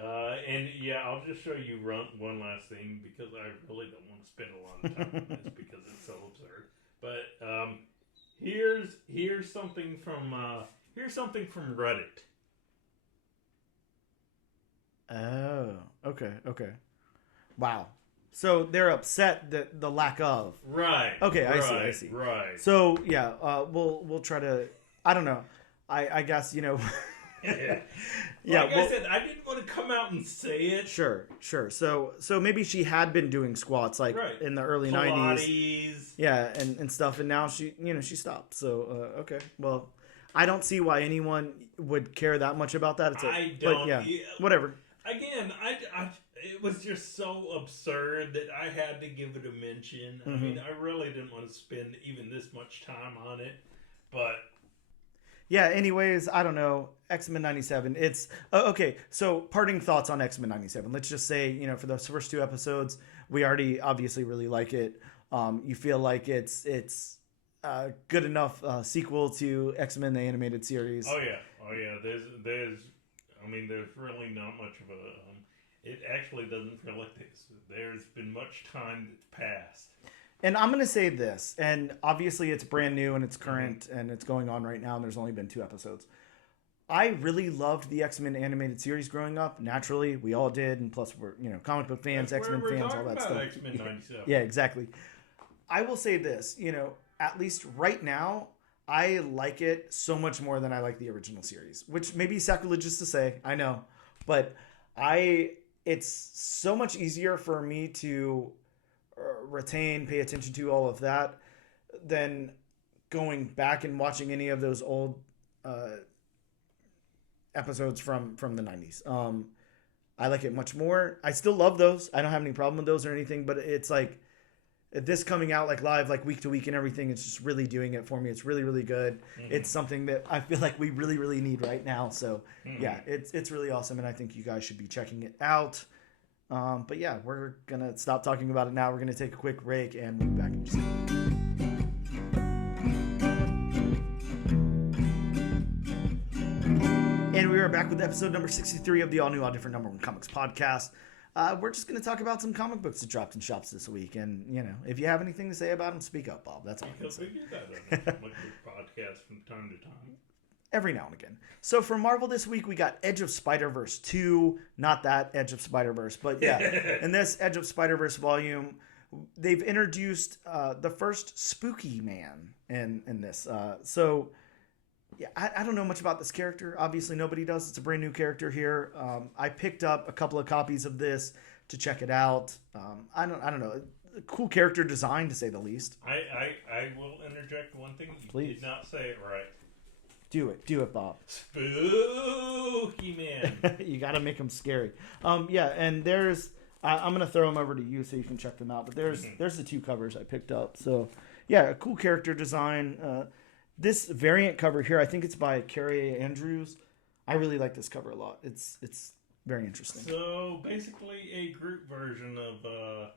And yeah, I'll just show you one last thing because I really don't want to spend a lot of time on this because it's so absurd. But here's something from Reddit. Oh, okay. Wow. So they're upset that the lack of. Right. Okay, I see. Right. So yeah, we'll try to. I don't know. I guess Yeah. Like I said, I didn't want to come out and say it. Sure. So maybe she had been doing squats in the early Pilates. 90s. Yeah, and stuff, and now she stopped. So okay. Well, I don't see why anyone would care that much about that. I don't. But yeah, whatever. Again, it was just so absurd that I had to give it a mention. I mean, I really didn't want to spend even this much time on it, but yeah. Anyways, I don't know. X-Men 97. It's okay. So parting thoughts on X-Men 97. Let's just say, for those first 2 episodes, we already obviously really like it. You feel like it's good enough sequel to X-Men the animated series. Oh yeah. There's really not much of a. It actually doesn't feel like this. There's been much time that's passed. And I'm going to say this, and obviously it's brand new and it's current and it's going on right now, and there's only been 2 episodes. I really loved the X-Men animated series growing up. Naturally, we all did, and plus we're comic book fans, X-Men fans, all that stuff. X-Men 97. Yeah, exactly. I will say this, at least right now, I like it so much more than I like the original series, which may be sacrilegious to say, I know, but it's so much easier for me to retain, pay attention to all of that than going back and watching any of those old episodes from the 90s. I like it much more. I still love those. I don't have any problem with those or anything, but it's like this coming out like live, like week to week and everything, it's just really doing it for me. It's really, really good. It's something that I feel like we really, really need right now. So yeah, it's really awesome. And I think you guys should be checking it out. But yeah, we're going to stop talking about it now. We're going to take a quick break and we'll be back in just a second. And we are back with episode number 63 of the all new, all different number 1 comics podcast. We're just going to talk about some comic books that dropped in shops this week. And, if you have anything to say about them, speak up, Bob. That's all I can say. We get that on a comic book podcast from time to time. Every now and again. So for Marvel this week, we got Edge of Spider-Verse 2. Not that Edge of Spider-Verse, but yeah. In this Edge of Spider-Verse volume, they've introduced the first Spooky Man in this. So yeah, I don't know much about this character. Obviously, nobody does. It's a brand new character here. I picked up a couple of copies of this to check it out. I don't know. Cool character design, to say the least. I will interject one thing. You Please. did not say it right. Do it, Bob. Spooky Man. You got to make them scary. Yeah, and there's. I'm gonna throw them over to you so you can check them out. But there's the 2 covers I picked up. So yeah, a cool character design. This variant cover here, I think it's by Carrie Andrews. I really like this cover a lot. It's very interesting. So basically, a group version of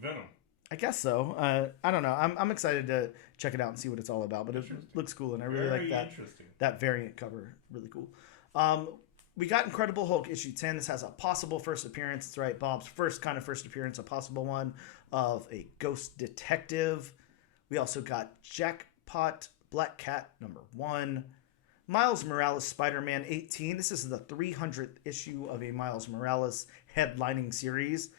Venom. I guess so. I don't know. I'm excited to check it out and see what it's all about. But it looks cool, and I really like that variant cover. Really cool. We got Incredible Hulk issue 10. This has a possible first appearance. That's right, Bob's first appearance, a possible one, of a ghost detective. We also got Jackpot Black Cat number 1. Miles Morales Spider-Man 18. This is the 300th issue of a Miles Morales headlining series.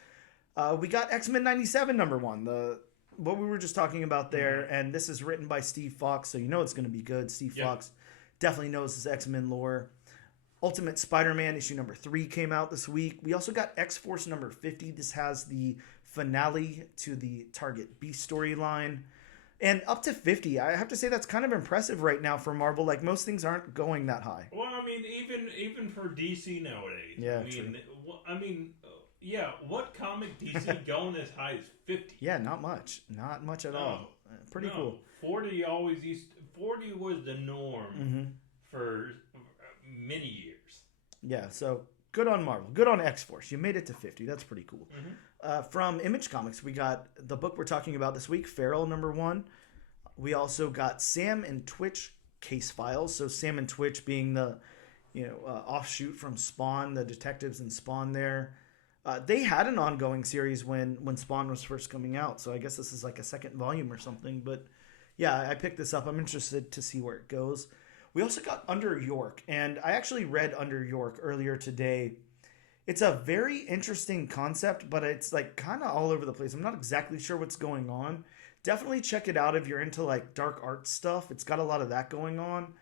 We got X-Men 97 number 1, what we were just talking about there, and this is written by Steve Fox, so it's going to be good. Steve Fox definitely knows his X-Men lore. Ultimate Spider-Man issue number 3 came out this week. We also got X-Force number 50. This has the finale to the Target Beast storyline. And up to 50, I have to say that's kind of impressive right now for Marvel. Like, most things aren't going that high. Well, I mean, even for DC nowadays. Yeah, true. Yeah, what comic DC going as high as 50? Yeah, not much. Not much at all. Pretty cool. 40 40 was the norm for many years. Yeah, so good on Marvel. Good on X-Force. You made it to 50. That's pretty cool. From Image Comics, we got the book we're talking about this week, Feral number 1. We also got Sam and Twitch case files. So Sam and Twitch being the offshoot from Spawn, the detectives in Spawn there. They had an ongoing series when Spawn was first coming out. So I guess this is like a second volume or something. But yeah, I picked this up. I'm interested to see where it goes. We also got Under York, and I actually read Under York earlier today. It's a very interesting concept, but it's like kind of all over the place. I'm not exactly sure what's going on. Definitely check it out if you're into like dark art stuff. It's got a lot of that going on.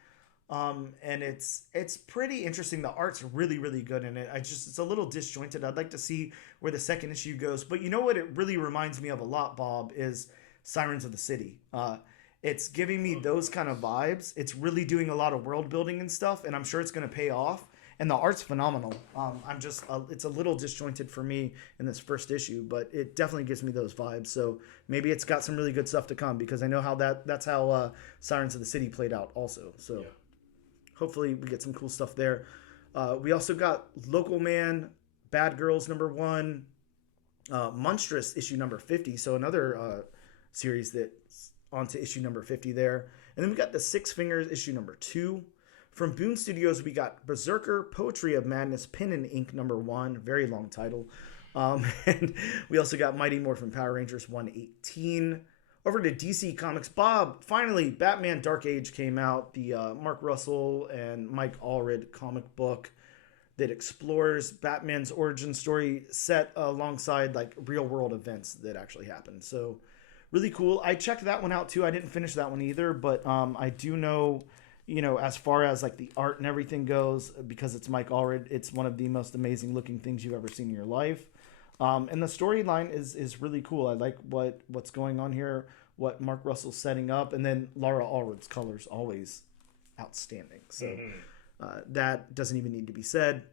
And it's pretty interesting. The art's really, really good in it. It's a little disjointed. I'd like to see where the second issue goes. But you know what it really reminds me of a lot, Bob, is Sirens of the City. It's giving me those kind of vibes. It's really doing a lot of world building and stuff, and I'm sure it's going to pay off. and the art's phenomenal. I'm just it's a little disjointed for me in this first issue, but it definitely gives me those vibes. So maybe it's got some really good stuff to come, because I know how that's how Sirens of the City played out also. So hopefully we get some cool stuff there. We also got Local Man, Bad Girls #1, Monstrous issue number 50. So another series that's onto issue number 50 there. And then we got the Six Fingers issue number 2. From Boone Studios, we got Berserker, Poetry of Madness, Pen and Ink #1. Very long title. And we also got Mighty Morphin Power Rangers 118. Over to DC Comics. Bob, finally, Batman Dark Age came out. The Mark Russell and Mike Allred comic book that explores Batman's origin story set alongside like real world events that actually happened. So really cool. I checked that one out too. I didn't finish that one either, but I do know, as far as like the art and everything goes, because it's Mike Allred, it's one of the most amazing looking things you've ever seen in your life. And the storyline is really cool. I like what's going on here, what Mark Russell's setting up, and then Laura Allred's colors always outstanding. So that doesn't even need to be said.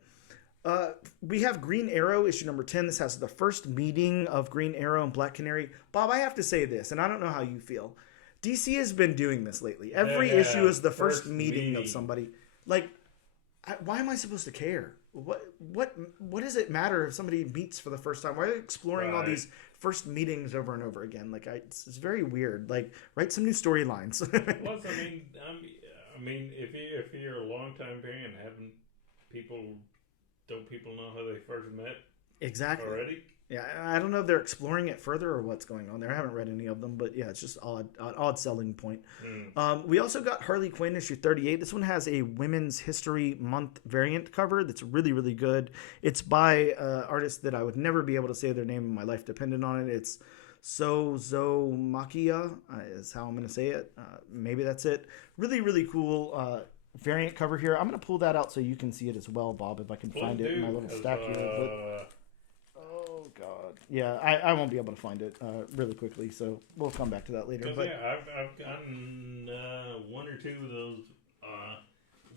We have Green Arrow issue number 10. This has the first meeting of Green Arrow and Black Canary. Bob, I have to say this, and I don't know how you feel. DC has been doing this lately. Every issue is the first meeting of somebody. Like, why am I supposed to care? What does it matter if somebody meets for the first time? Why are they exploring all these first meetings over and over again? Like, it's very weird. Like, write some new storylines. Plus, I mean, if you're a longtime fan, don't people know how they first met? Exactly. Already? Yeah, I don't know if they're exploring it further or what's going on there. I haven't read any of them, but yeah, it's just odd selling point. We also got Harley Quinn issue 38. This one has a Women's History Month variant cover that's really, really good. It's by an artist that I would never be able to say their name in my life depended on it. It's Sozomakia is how I'm going to say it. Maybe that's it. Really, really cool variant cover here. I'm going to pull that out so you can see it as well, Bob, if I can find it in my little stack here. But, oh, God. Yeah, I won't be able to find it really quickly, so we'll come back to that later. But yeah, I've gotten one or two of those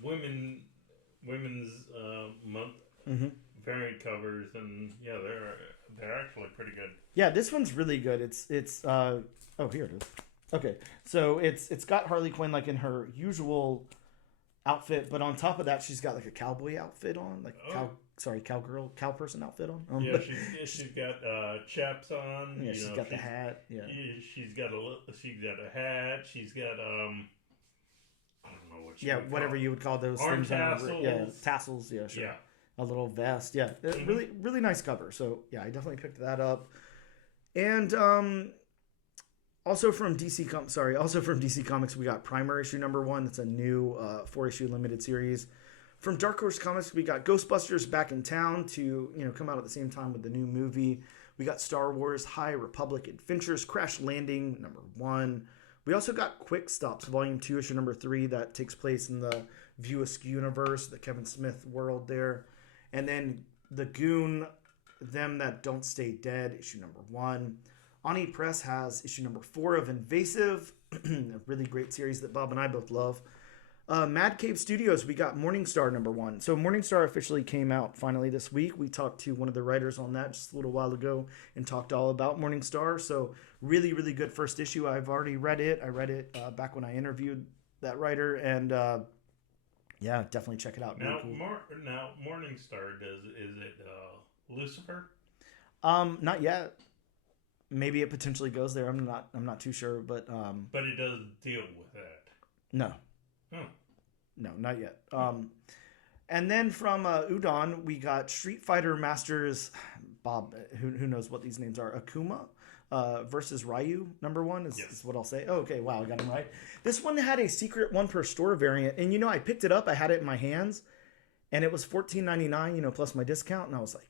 women's month variant covers, and yeah, they're actually pretty good. Yeah, this one's really good. It's oh, here it is. Okay, so it's got Harley Quinn like in her usual outfit, but on top of that, she's got like a cowboy outfit on, like cow person outfit on. Yeah, she's got chaps on. Yeah, she's got the hat. Yeah, she's got a hat. She's got I don't know what. Whatever you would call those arm things. Tassels. Yeah, tassels. Yeah, sure. Yeah. A little vest. Yeah, really, really nice cover. So yeah, I definitely picked that up. And also from DC Comics, we got Primer issue number 1. That's a new 4-issue limited series. From Dark Horse Comics, we got Ghostbusters back in town to come out at the same time with the new movie. We got Star Wars High Republic Adventures Crash Landing number 1. We also got Quick Stops Volume 2 issue number 3 that takes place in the View Askew universe, the Kevin Smith world there. And then The Goon, Them That Don't Stay Dead issue number 1. Ani Press has issue number 4 of Invasive, a really great series that Bob and I both love. Mad Cave Studios, we got Morningstar number 1. So Morningstar officially came out finally this week. We talked to one of the writers on that just a little while ago and talked all about Morningstar. So really, really good first issue. I've already read it. I read it back when I interviewed that writer, and yeah, definitely check it out. Now, cool. Now Morningstar is it Lucifer? Not yet. Maybe it potentially goes there. I'm not too sure, but it does deal with that. No. Oh. No, not yet. And then from Udon, we got Street Fighter Masters. Bob, who knows what these names are? Akuma versus Ryu number 1 is what I'll say. Oh, okay, wow, I got him right. This one had a secret 1 per store variant, and I picked it up. I had it in my hands, and it was $14.99, plus my discount, and I was like,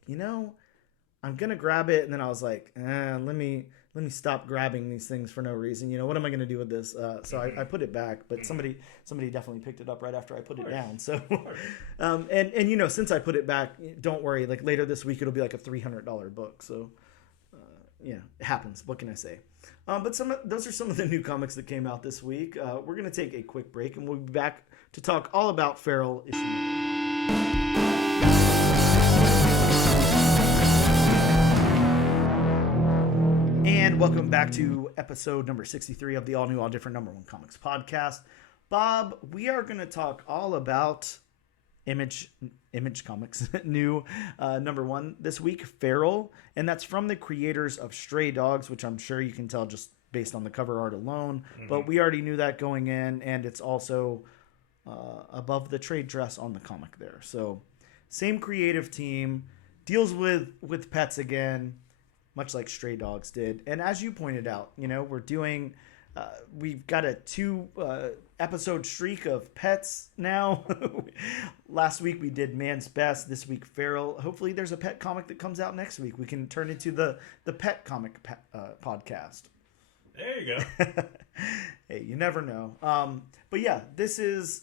I'm gonna grab it, and then I was like, let me stop grabbing these things for no reason. What am I gonna do with this? So I put it back, but somebody definitely picked it up right after I put it down. So, and since I put it back, don't worry. Like later this week, it'll be like a $300 book. So, it happens. What can I say? But those are some of the new comics that came out this week. We're gonna take a quick break, and we'll be back to talk all about Feral issue. And welcome back to episode number 63 of the all new, all different number one comics podcast. Bob, we are going to talk all about Image Comics new number one this week, Feral, and that's from the creators of Stray Dogs, which I'm sure you can tell just based on the cover art alone. But we already knew that going in, and it's also above the trade dress on the comic there. So same creative team, deals with pets again, much like Stray Dogs did. And as you pointed out, we're doing, we've got a 2 episode streak of pets now. Last week we did Man's Best. This week Feral. Hopefully there's a pet comic that comes out next week. We can turn into the pet comic podcast. There you go. Hey, you never know. But yeah, this is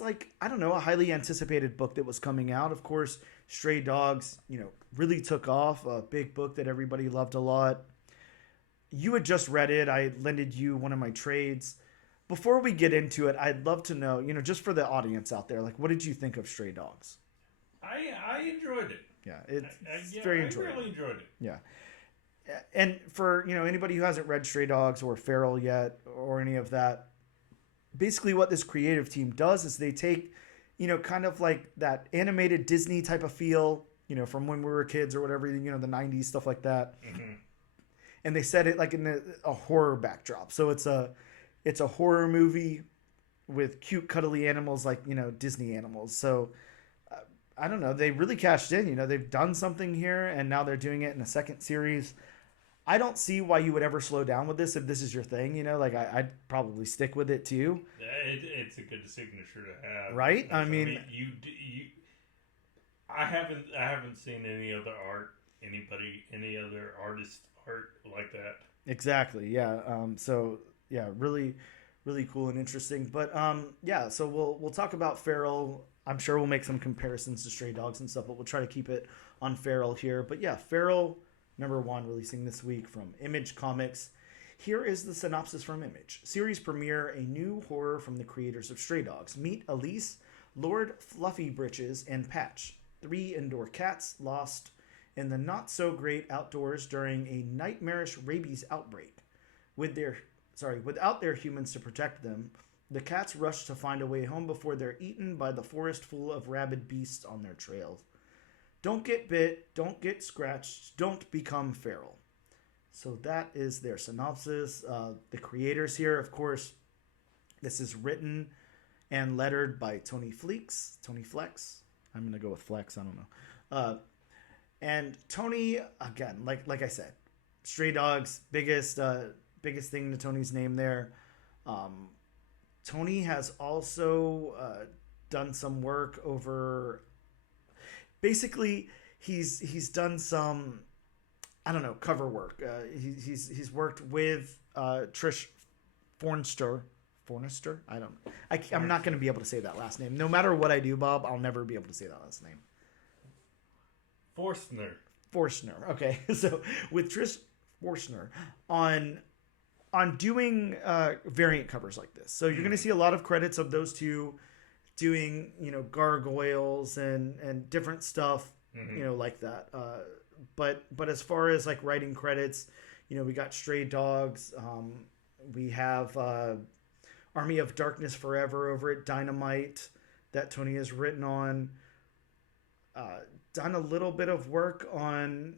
like, I don't know, a highly anticipated book that was coming out. Of course, Stray Dogs, really took off. A big book that everybody loved a lot. You had just read it. I lended you one of my trades. Before we get into it, I'd love to know, just for the audience out there, like, what did you think of Stray Dogs? I enjoyed it. Yeah, it's very enjoyable. I really enjoyed it. Yeah. And for, anybody who hasn't read Stray Dogs or Feral yet or any of that, basically what this creative team does is they take, kind of like that animated Disney type of feel, from when we were kids or whatever, the 90s, stuff like that. Mm-hmm. And they set it like in a horror backdrop. So it's a horror movie with cute, cuddly animals like, Disney animals. So I don't know. They really cashed in. They've done something here, and now they're doing it in a second series. I don't see why you would ever slow down with this if this is your thing. I'd probably stick with it too. It's a good signature to have, right? I mean, I haven't seen any other artist art like that. Exactly. Yeah. So yeah, really, really cool and interesting. But yeah. So we'll talk about Feral. I'm sure we'll make some comparisons to Stray Dogs and stuff, but we'll try to keep it on Feral here. But yeah, Feral number 1 releasing this week from Image Comics. Here is the synopsis from Image. Series premiere, a new horror from the creators of Stray Dogs. Meet Elise, Lord Fluffy Britches, and Patch, 3 indoor cats lost in the not-so-great outdoors during a nightmarish rabies outbreak. Without their humans to protect them, the cats rush to find a way home before they're eaten by the forest full of rabid beasts on their trail. Don't get bit, don't get scratched, don't become feral. So that is their synopsis. The creators here, of course, this is written and lettered by Tony Fleecs. I'm going to go with Flex, I don't know. And Tony, again, like I said, Stray Dogs, biggest thing to Tony's name there. Tony has also done some work over. Basically, he's done some, I don't know, cover work. He's worked with Trish Fornster. I'm not going to be able to say that last name. No matter what I do, Bob, I'll never be able to say that last name. Forstner. Okay, so with Trish Forstner on doing variant covers like this. So you're going to see a lot of credits of those two doing, gargoyles and different stuff, like that. But as far as like writing credits, we got Stray Dogs. We have Army of Darkness Forever over at Dynamite that Tony has written on. Done a little bit of work on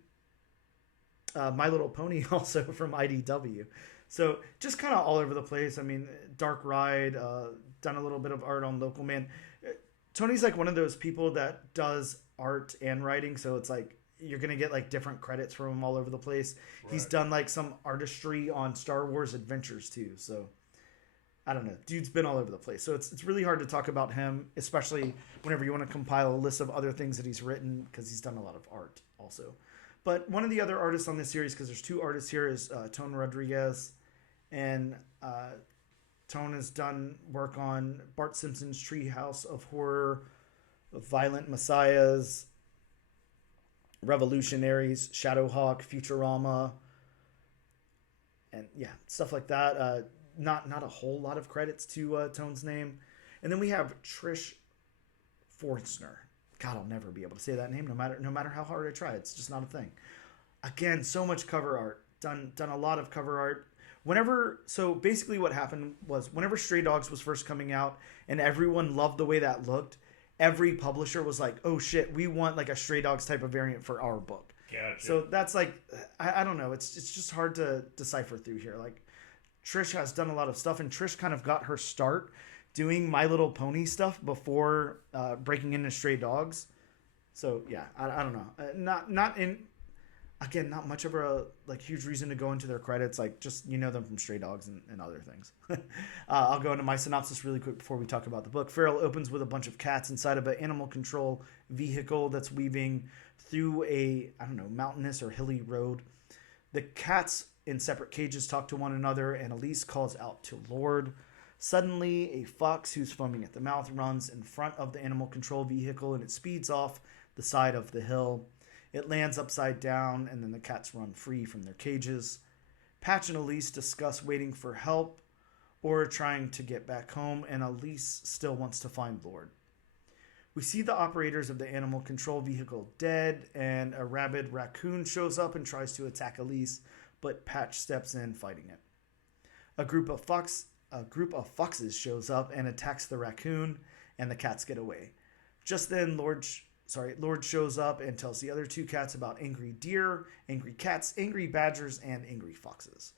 My Little Pony also from IDW. So just kind of all over the place. I mean, Dark Ride, done a little bit of art on Local Man. Tony's like one of those people that does art and writing. So it's like you're going to get like different credits from him all over the place. Right. He's done like some artistry on Star Wars Adventures too. So I don't know. Dude's been all over the place. So it's really hard to talk about him, especially whenever you want to compile a list of other things that he's written, because he's done a lot of art also. But one of the other artists on this series, because there's 2 artists here, is Tone Rodriguez. And Tone has done work on Bart Simpson's Treehouse of Horror, Violent Messiahs, Revolutionaries, Shadowhawk, Futurama, and yeah, stuff like that. Not a whole lot of credits to Tone's name. And then we have Trish Forstner. God, I'll never be able to say that name no matter how hard I try. It's just not a thing. again, so much cover art. Done a lot of cover art. So basically what happened was whenever Stray Dogs was first coming out and everyone loved the way that looked, every publisher was like, oh shit, we want like a Stray Dogs type of variant for our book. Gotcha. So that's like, I don't know. It's just hard to decipher through here. Like Trish has done a lot of stuff, and Trish kind of got her start doing My Little Pony stuff before breaking into Stray Dogs. So yeah, I don't know. Not much of a like huge reason to go into their credits. Like just them from Stray Dogs and other things. I'll go into my synopsis really quick before we talk about the book. Feral opens with a bunch of cats inside of an animal control vehicle that's weaving through a mountainous or hilly road. The cats in separate cages talk to one another, and Elise calls out to Lord. Suddenly, a fox who's foaming at the mouth runs in front of the animal control vehicle, and it speeds off the side of the hill. It lands upside down, and then the cats run free from their cages. Patch and Elise discuss waiting for help or trying to get back home, and Elise still wants to find Lord. We see the operators of the animal control vehicle dead, and a rabid raccoon shows up and tries to attack Elise, but Patch steps in, fighting it. A group of foxes shows up and attacks the raccoon, and the cats get away. Just then, Lord shows up and tells the other two cats about angry deer, angry cats, angry badgers, and angry foxes.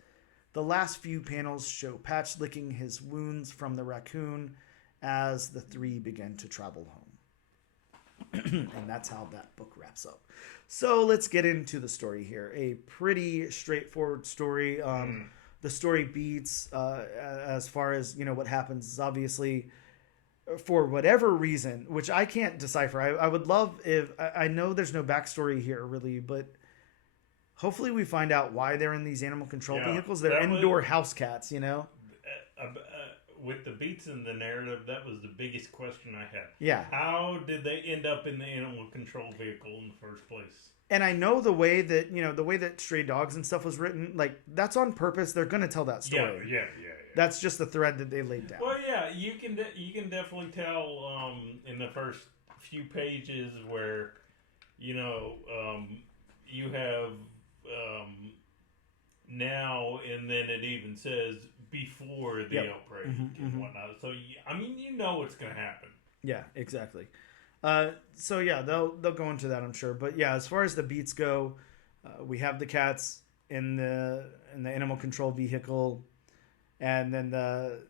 The last few panels show Patch licking his wounds from the raccoon as the three begin to travel home. And that's how that book wraps up. So let's get into the story here. A pretty straightforward story. The story beats as far as what happens is obviously, for whatever reason, which I can't decipher. I would love if I know there's no backstory here really, but hopefully we find out why they're in these animal control vehicles. They're indoor house cats, With the beats in the narrative, that was the biggest question I had. Yeah. How did they end up in the animal control vehicle in the first place? And I know the way that Stray Dogs and stuff was written, like that's on purpose. They're going to tell that story. Yeah. That's just the thread that they laid down. Well, yeah, you can definitely tell in the first few pages where you have now, and then it even says before the outbreak and whatnot. So what's going to happen. Yeah, exactly. So yeah, they'll go into that, I'm sure. But yeah, as far as the beats go, we have the cats in the animal control vehicle, and then the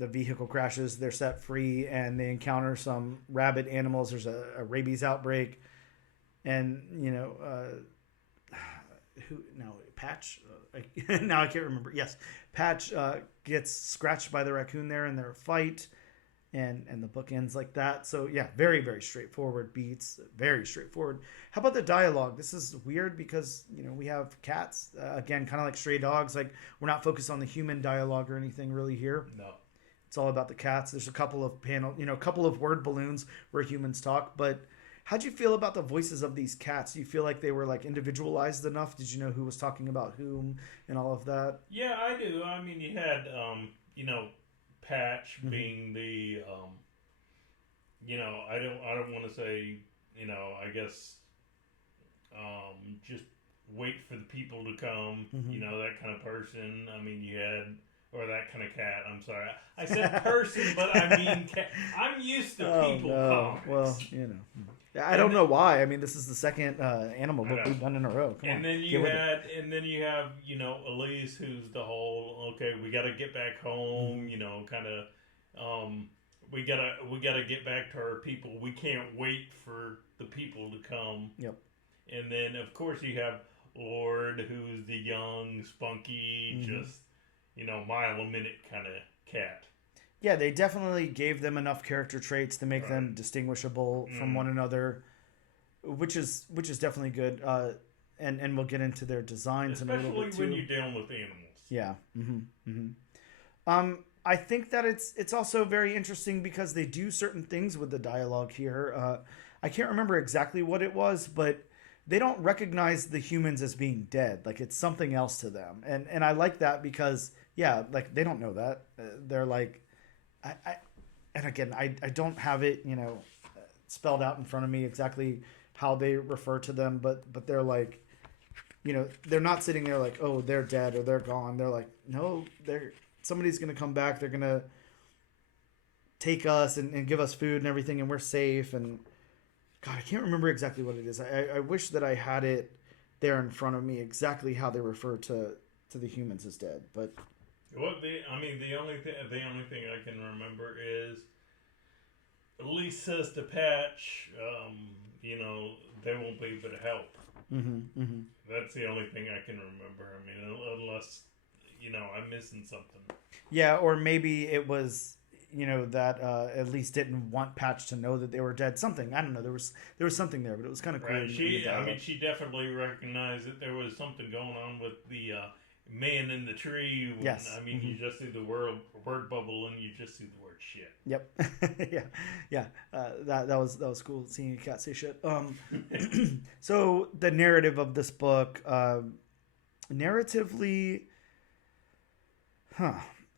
vehicle crashes. They're set free, and they encounter some rabid animals. There's a rabies outbreak, and Patch. Now I can't remember. Yes, Patch gets scratched by the raccoon there in their fight. And the book ends like that. So yeah, very, very straightforward beats. Very straightforward. How about the dialogue? This is weird because, we have cats. Again, kind of like Stray Dogs. Like, we're not focused on the human dialogue or anything really here. No. It's all about the cats. There's a couple of a couple of word balloons where humans talk. But how'd you feel about the voices of these cats? Do you feel like they were like individualized enough? Did you know who was talking about whom and all of that? Yeah, I do. I mean, you had, Patch being the, I don't want to say, I guess, just wait for the people to come, that kind of person. I mean, you had, or that kind of cat. I'm sorry, I said person, but I mean cat. I'm used to people comics. Well, I don't know why. I mean, this is the second animal book we've done in a row. Come on, then you have, Elise, who's the whole, okay, we got to get back home, kind of, we gotta get back to our people. We can't wait for the people to come. Yep. And then, of course, you have Lord, who's the young, spunky, just, mile a minute kind of cat. Yeah, they definitely gave them enough character traits to make them distinguishable from one another, which is definitely good. And we'll get into their designs in a little bit too. Especially when you're dealing with animals. Yeah. I think that it's also very interesting because they do certain things with the dialogue here. I can't remember exactly what it was, but they don't recognize the humans as being dead. Like it's something else to them, and I like that because like they don't know that. They're like, I don't have it spelled out in front of me exactly how they refer to them, but they're like, they're not sitting there like, oh, they're dead or they're gone. They're like, no, somebody's going to come back. They're going to take us and give us food and everything, and we're safe. And God, I can't remember exactly what it is. I wish that I had it there in front of me, exactly how they refer to the humans as dead. But the only thing I can remember is Elise says to Patch, they won't be able to help. Mm-hmm, mm-hmm. That's the only thing I can remember. I mean, unless I'm missing something. Yeah, or maybe it was that at least didn't want Patch to know that they were dead. Something, I don't know. There was something there, but it was kind of cool. Right. She definitely recognized that there was something going on with the man in the tree. Yes. You just see the word bubble and you just see the word shit. Yep. Yeah. That was cool seeing a cat say shit. So the narrative of this book, narratively,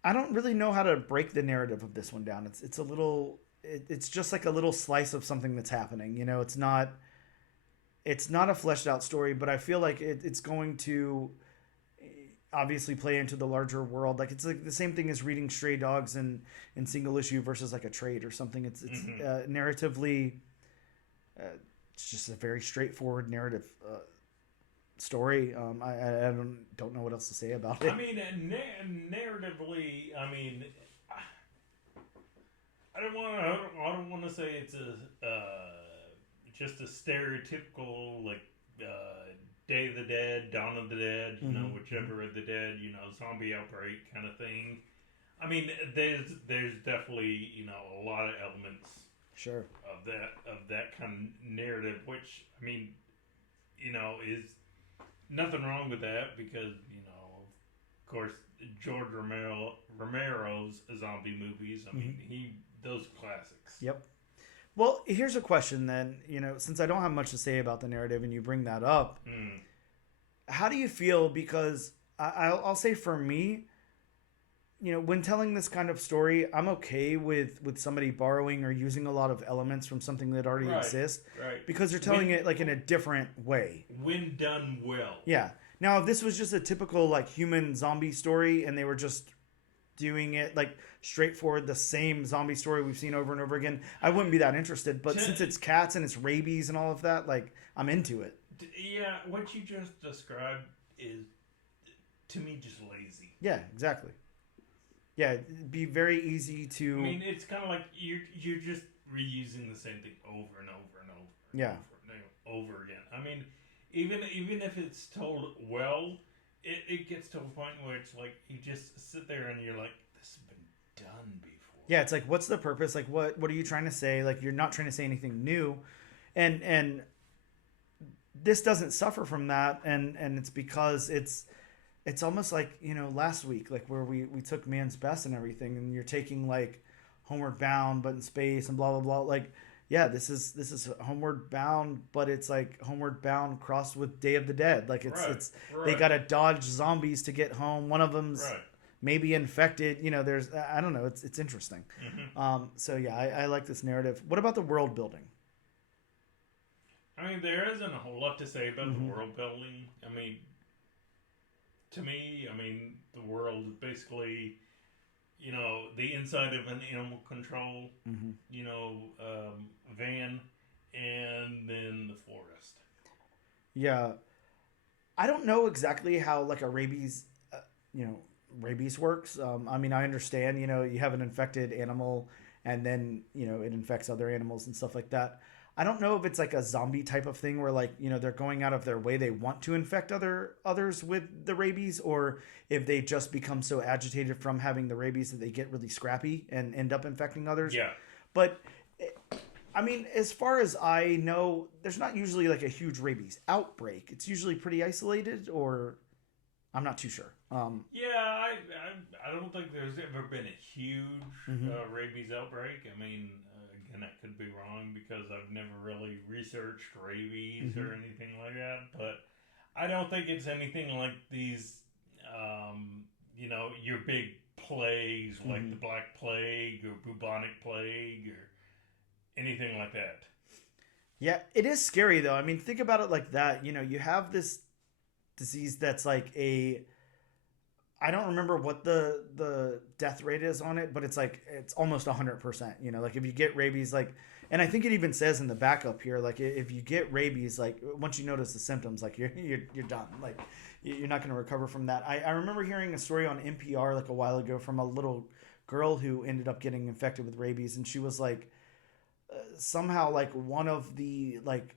I don't really know how to break the narrative of this one down. It's just like a little slice of something that's happening. It's not a fleshed out story, but I feel like it's going to obviously play into the larger world. Like it's like the same thing as reading Stray Dogs in single issue versus like a trade or something. It's narratively, it's just a very straightforward narrative story. I don't know what else to say about it. Narratively, I don't want to say it's just a stereotypical like Day of the Dead, Dawn of the Dead, whichever of the dead, zombie outbreak kind of thing. There's definitely a lot of elements, sure, of that kind of narrative, which is nothing wrong with that because of course George Romero's zombie movies. Those classics. Yep. Well, here's a question then. Since I don't have much to say about the narrative, and you bring that up, how do you feel? Because I'll say for me, when telling this kind of story, I'm okay with somebody borrowing or using a lot of elements from something that already exists, right? Because they're telling it like in a different way. When done well. Yeah. Now, if this was just a typical like human zombie story, and they were just doing it like straightforward, the same zombie story we've seen over and over again, I wouldn't be that interested. But since it's cats and it's rabies and all of that, like I'm into it. Yeah, what you just described is to me just lazy. Yeah, exactly. Yeah, it'd be very easy to. It's kind of like you're just reusing the same thing over and over and over. Yeah. Over again. Even if it's told well, it gets to a point where it's like you just sit there and you're like, this has been done before. Yeah, it's like, what's the purpose? Like, what are you trying to say? Like, you're not trying to say anything new, and this doesn't suffer from that, and it's because it's almost like last week, like where we took Man's Best and everything, and you're taking like Homeward Bound but in space and blah blah blah. Like, yeah, this is Homeward Bound, but it's like Homeward Bound crossed with Day of the Dead. Like it's they got to dodge zombies to get home. One of them's maybe infected. There's I don't know. It's interesting. So yeah, I like this narrative. What about the world building? There isn't a whole lot to say about the world building. To me, the world is basically, the inside of an animal control, van, and then the forest. Yeah. I don't know exactly how like a rabies, rabies works. I understand, you have an infected animal and then, it infects other animals and stuff like that. I don't know if it's like a zombie type of thing where like, they're going out of their way. They want to infect others with the rabies, or if they just become so agitated from having the rabies that they get really scrappy and end up infecting others. Yeah. But as far as I know, there's not usually like a huge rabies outbreak. It's usually pretty isolated, or I'm not too sure. Yeah, I don't think there's ever been a huge rabies outbreak. Again, I could be wrong because I've never really researched rabies or anything like that. But I don't think it's anything like these, your big plagues like the Black Plague or bubonic plague or anything like that. Yeah, it is scary though. Think about it like that. You have this disease that's like I don't remember what the death rate is on it, but it's like it's almost 100%. You know, like if you get rabies, like, and I think it even says in the backup here, like if you get rabies, like once you notice the symptoms, like you're done. Like you're not going to recover from that. I remember hearing a story on NPR like a while ago from a little girl who ended up getting infected with rabies, and she was like somehow like one of the like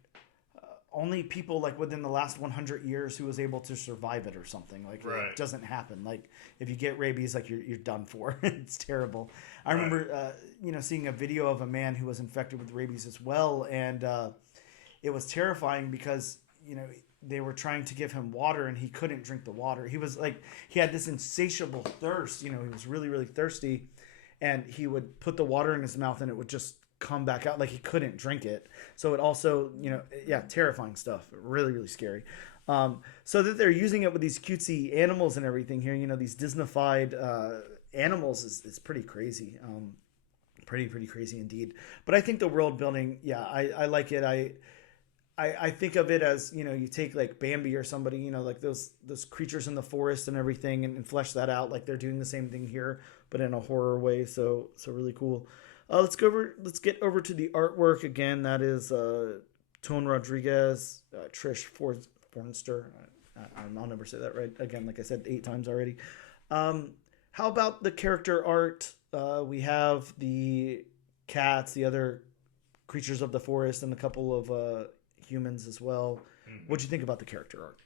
only people like within the last 100 years who was able to survive it or something. Like it doesn't happen. Like if you get rabies, like you're done for. It's terrible. I remember seeing a video of a man who was infected with rabies as well, and it was terrifying because they were trying to give him water and he couldn't drink the water. He was like, he had this insatiable thirst. He was really, really thirsty, and he would put the water in his mouth and it would just come back out. Like he couldn't drink it. So it also, terrifying stuff. Really, really scary. So that they're using it with these cutesy animals and everything here, these Disneyfied animals is pretty crazy. Pretty crazy indeed. But I think the world building, I like it. I think of it as, you take like Bambi or somebody, like those creatures in the forest and everything, and flesh that out. Like they're doing the same thing here, but in a horror way. So really cool. Let's get over to the artwork again. That is Tone Rodriguez, Trish Fornster. I'll never say that right. Again, like I said 8 times already. How about the character art? We have the cats, the other creatures of the forest, and a couple of humans as well. Mm-hmm. What'd you think about the character art?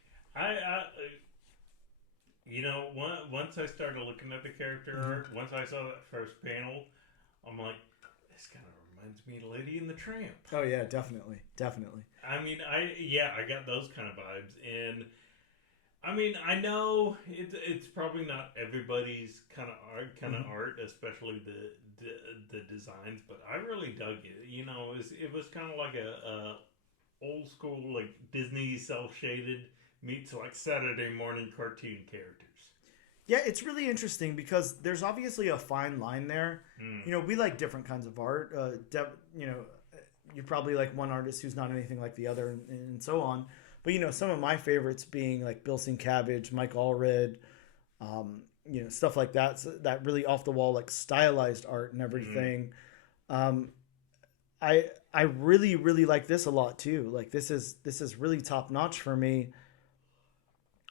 Once I started looking at the character art, once I saw that first panel, I'm like, this kind of reminds me of Lady and the Tramp. Oh yeah, definitely. I mean, I got those kind of vibes, and I mean, I know it's probably not everybody's kind of art, especially the designs, but I really dug it. It was kind of like a old school like Disney self-shaded meets like Saturday morning cartoon characters. Yeah, it's really interesting because there's obviously a fine line there. We like different kinds of art. You probably like one artist who's not anything like the other, and so on. But some of my favorites being like Bill Sienkiewicz, Mike Allred, stuff like that. So that really off the wall like stylized art and everything. I really, really like this a lot too. Like this is really top notch for me.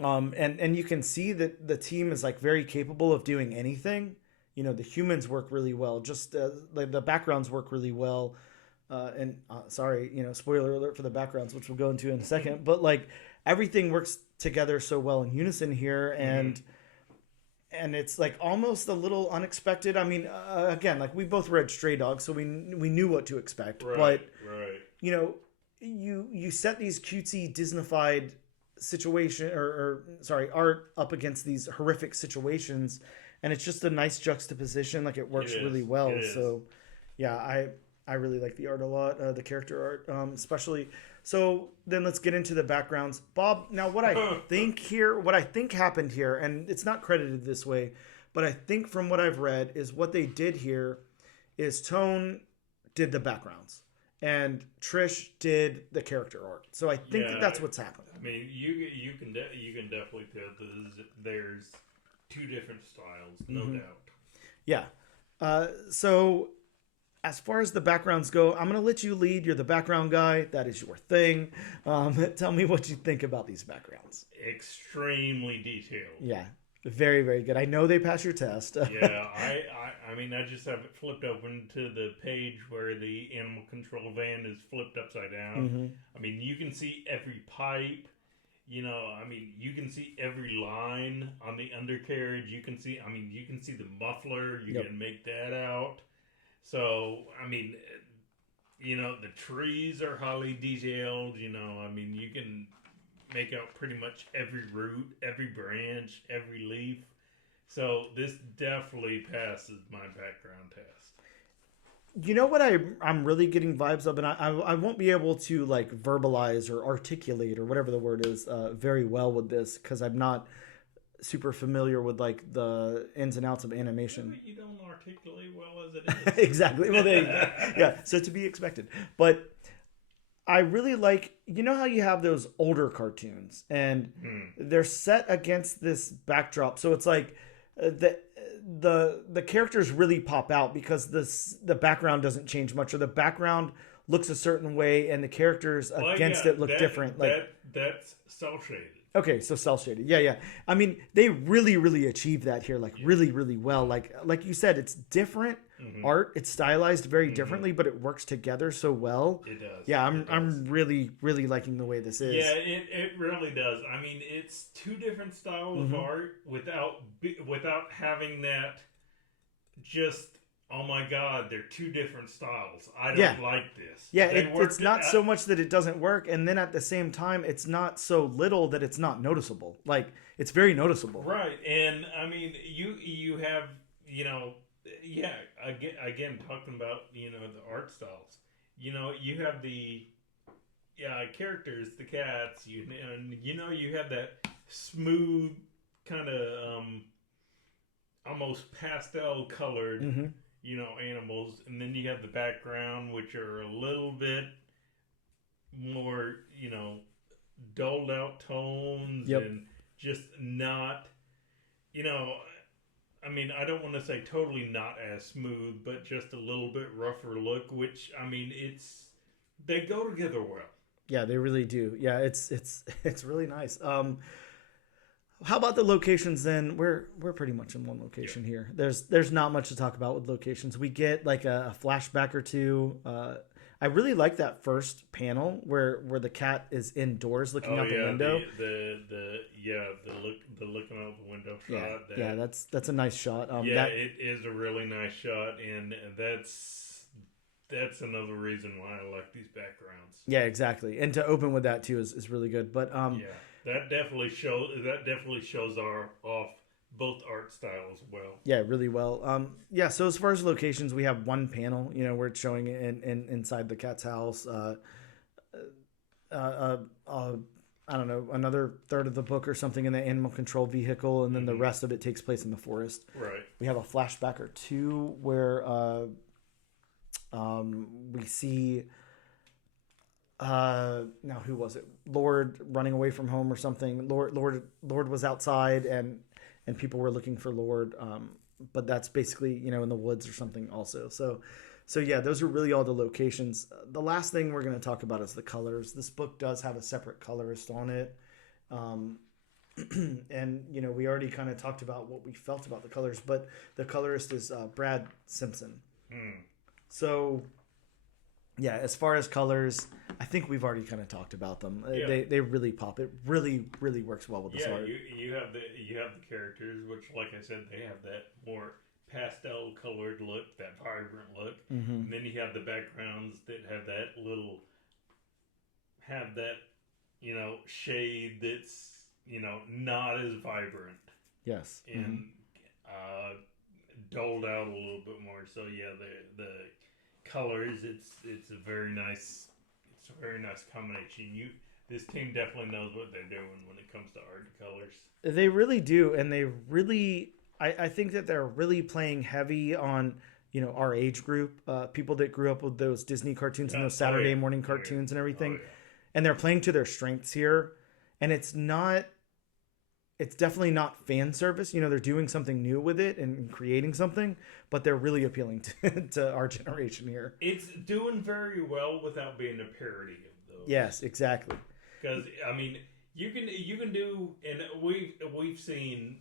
And you can see that the team is like very capable of doing anything. The humans work really well. Just like the backgrounds work really well. Sorry, spoiler alert for the backgrounds, which we'll go into in a second. But like everything works together so well in unison here, and it's like almost a little unexpected. I mean, again, like we both read Stray Dogs, so we knew what to expect. Right. You set these cutesy Disneyfied situation art up against these horrific situations, and it's just a nice juxtaposition. Like it works really well. So yeah, I really like the art a lot, the character art, especially. So then let's get into the backgrounds. Bob, now what I think happened here, and it's not credited this way, but I think from what I've read is what they did here is Tone did the backgrounds and Trish did the character art. So I think that's what's happened. I mean, you can definitely tell there's 2 different styles, no doubt. Yeah. So as far as the backgrounds go, I'm going to let you lead. You're the background guy. That is your thing. Tell me what you think about these backgrounds. Extremely detailed. Yeah. Very, very good. I know they pass your test. Yeah. I mean, I just have it flipped open to the page where the animal control van is flipped upside down. I mean, you can see every pipe. You can see every line on the undercarriage. You can see the muffler. You can make that out. So, I mean, the trees are highly detailed. You can make out pretty much every root, every branch, every leaf. So, this definitely passes my background test. You know what I'm really getting vibes of, and I won't be able to like verbalize or articulate or whatever the word is very well with this because I'm not super familiar with like the ins and outs of animation. You don't articulate well as it is. Exactly. Well, there you go. Yeah. So to be expected. But I really like, you know how you have those older cartoons and they're set against this backdrop, so it's like the characters really pop out because the background doesn't change much, or the background looks a certain way and the characters against it look different. That's cell shaded. Okay, so cell shaded. Yeah, yeah. I mean, they really, really achieve that here, like really, really well. Like you said, it's different art. It's stylized very differently, but it works together so well. It does. Yeah, I'm really, really liking the way this is. Yeah, it really does. I mean, it's two different styles of art without having that just, oh my God, they're two different styles. I don't like this. Yeah, it's not so much that it doesn't work, and then at the same time, it's not so little that it's not noticeable. Like, it's very noticeable. Right, and I mean, you have, again, talking about, the art styles. You have the characters, the cats, you have that smooth kind of almost pastel colored animals, and then you have the background, which are a little bit more, dulled out tones and just not, I mean, I don't want to say totally not as smooth, but just a little bit rougher look, which, I mean, they go together well. Yeah, they really do. Yeah, it's really nice. How about the locations then? We're pretty much in one location here. There's not much to talk about with locations. We get like a flashback or two. I really like that first panel where the cat is indoors looking out the window. The looking out the window shot. That's a nice shot. It is a really nice shot, and that's another reason why I like these backgrounds. Yeah, exactly. And to open with that too is really good. But that definitely shows off both art styles well. Yeah, really well. So as far as locations, we have one panel, where it's showing inside the cat's house. I don't know, another third of the book or something in the animal control vehicle, and then the rest of it takes place in the forest. Right. We have a flashback or two where we see now who was it? Lord running away from home or something. Lord was outside and people were looking for Lord, but that's basically in the woods or something also. So yeah, those are really all the locations. The last thing we're going to talk about is the colors. This book does have a separate colorist on it. And we already kind of talked about what we felt about the colors, but the colorist is Brad Simpson. So yeah, as far as colors, I think we've already kind of talked about them. Yeah. They really pop. It really, really works well with the art. You have the characters, which, like I said, they have that more pastel colored look, that vibrant look, and then you have the backgrounds that have that shade that's not as vibrant. Yes, and doled out a little bit more. So yeah, the colors, it's a very nice combination. This team definitely knows what they're doing when it comes to art and colors. They really do, and they really I think that they're really playing heavy on our age group, people that grew up with those Disney cartoons and those Saturday morning cartoons and everything, and they're playing to their strengths here. And it's definitely not fan service. They're doing something new with it and creating something, but they're really appealing to our generation here. It's doing very well without being a parody of those. Yes, exactly. Because I mean, you can do, and we've seen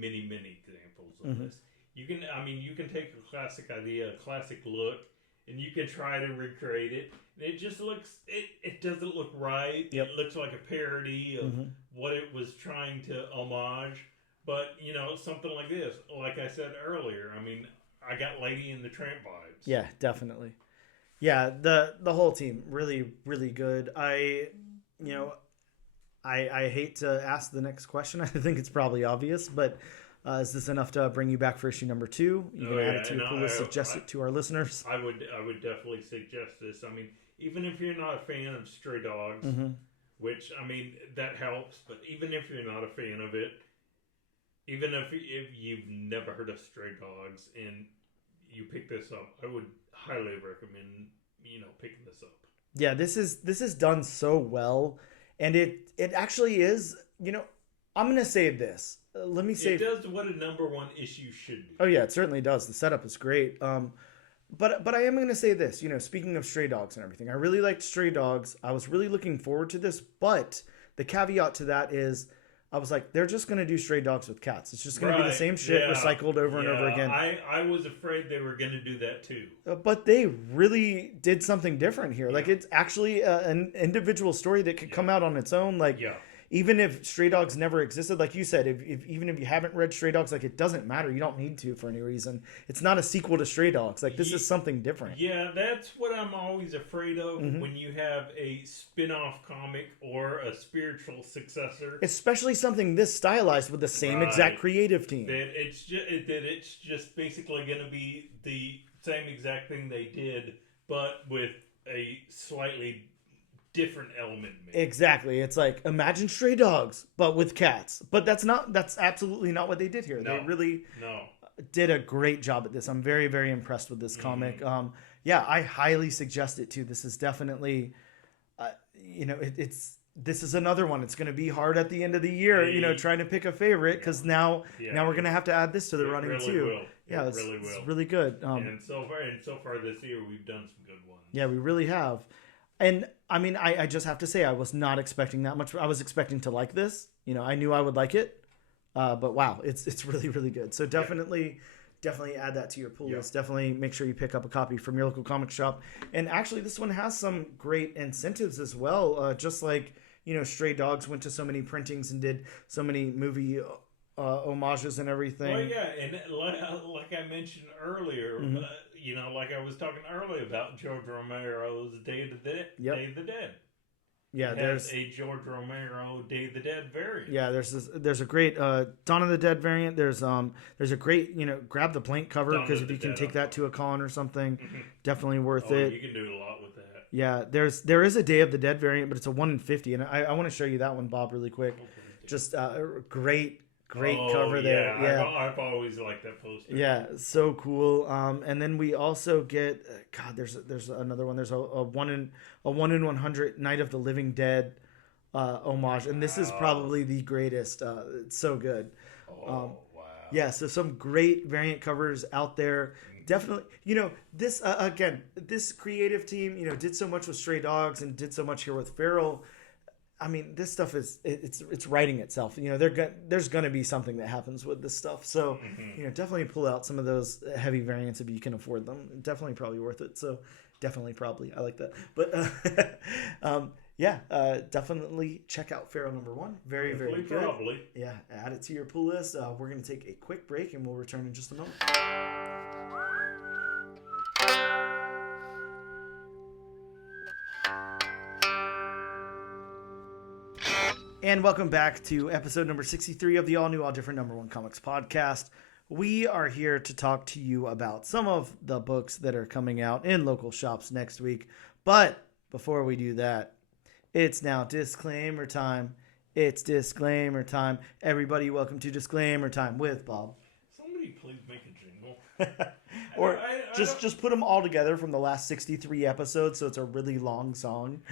many examples of this. You can take a classic idea, a classic look, and you can try to recreate it. It just looks, it doesn't look right. Yep. It looks like a parody of what it was trying to homage. But, something like this, like I said earlier, I mean, I got Lady and the Tramp vibes. Yeah, definitely. Yeah, the whole team, really, really good. I hate to ask the next question. I think it's probably obvious, but is this enough to bring you back for issue number 2? You can add it to your cool list, suggest it to our listeners. I would definitely suggest this. I mean, even if you're not a fan of Stray Dogs, which, I mean, that helps, but even if you're not a fan of it, even if you've never heard of Stray Dogs and you pick this up, I would highly recommend, picking this up. Yeah, this is done so well, and it actually is. I'm gonna say this. Let me say It does what a number one issue should do. Oh yeah, it certainly does. The setup is great. But I am going to say this. Speaking of Stray Dogs and everything, I really liked Stray Dogs. I was really looking forward to this, but the caveat to that is, I was like, they're just going to do Stray Dogs with cats. It's just going to be the same shit recycled over and over again. I was afraid they were going to do that too. But they really did something different here. Like, it's actually an individual story that could come out on its own. Like, even if Stray Dogs never existed, like you said, even if you haven't read Stray Dogs, like, it doesn't matter. You don't need to for any reason. It's not a sequel to Stray Dogs. Like, this is something different. Yeah, that's what I'm always afraid of when you have a spin-off comic or a spiritual successor. Especially something this stylized with the same exact creative team. That it's just basically going to be the same exact thing they did, but with a slightly different element. Maybe. Exactly. It's like, imagine Stray Dogs, but with cats. But that's absolutely not what they did here. They really did a great job at this. I'm very, very impressed with this comic. I highly suggest it too. This is definitely, this is another one. It's going to be hard at the end of the year, trying to pick a favorite, because now we're going to have to add this to the running really too. Will. Yeah, it's really good. And so far this year, we've done some good ones. Yeah, we really have. And I mean, I just have to say, I was not expecting that much. I was expecting to like this. I knew I would like it. But wow, it's really, really good. So definitely add that to your pull list. Definitely make sure you pick up a copy from your local comic shop. And actually, this one has some great incentives as well. Just like, Stray Dogs went to so many printings and did so many movie homages and everything. Well, yeah, and like I mentioned earlier, like I was talking earlier about George Romero's Day of the Dead. Day of the Dead. Yeah, there's a George Romero Day of the Dead variant. Yeah, there's a great Dawn of the Dead variant. There's a great grab the blank cover, because if you can take that to a con or something, definitely worth it. You can do a lot with that. Yeah, there is a Day of the Dead variant, but it's a 1 in 50, and I want to show you that one, Bob, really quick. Just great cover there. Yeah, I've always liked that poster. Yeah, so cool. And then we also get there's another one. There's a 1 in 100 Night of the Living Dead homage, and this is probably the greatest. It's so good. Wow. Yeah, so some great variant covers out there. Definitely, this again, this creative team, did so much with Stray Dogs and did so much here with Feral. I mean, this stuff it's writing itself. There's going to be something that happens with this stuff. So, definitely pull out some of those heavy variants if you can afford them. Definitely probably worth it. So, probably. I like that. But, definitely check out Feral #1. Very, very good. Probably. Yeah, add it to your pull list. We're going to take a quick break, and we'll return in just a moment. And welcome back to episode number 63 of the all-new, all-different #1 Comics podcast. We are here to talk to you about some of the books that are coming out in local shops next week. But before we do that, it's now disclaimer time. It's disclaimer time. Everybody, welcome to disclaimer time with Bob. Somebody please make a jingle. Or just put them all together from the last 63 episodes, so it's a really long song.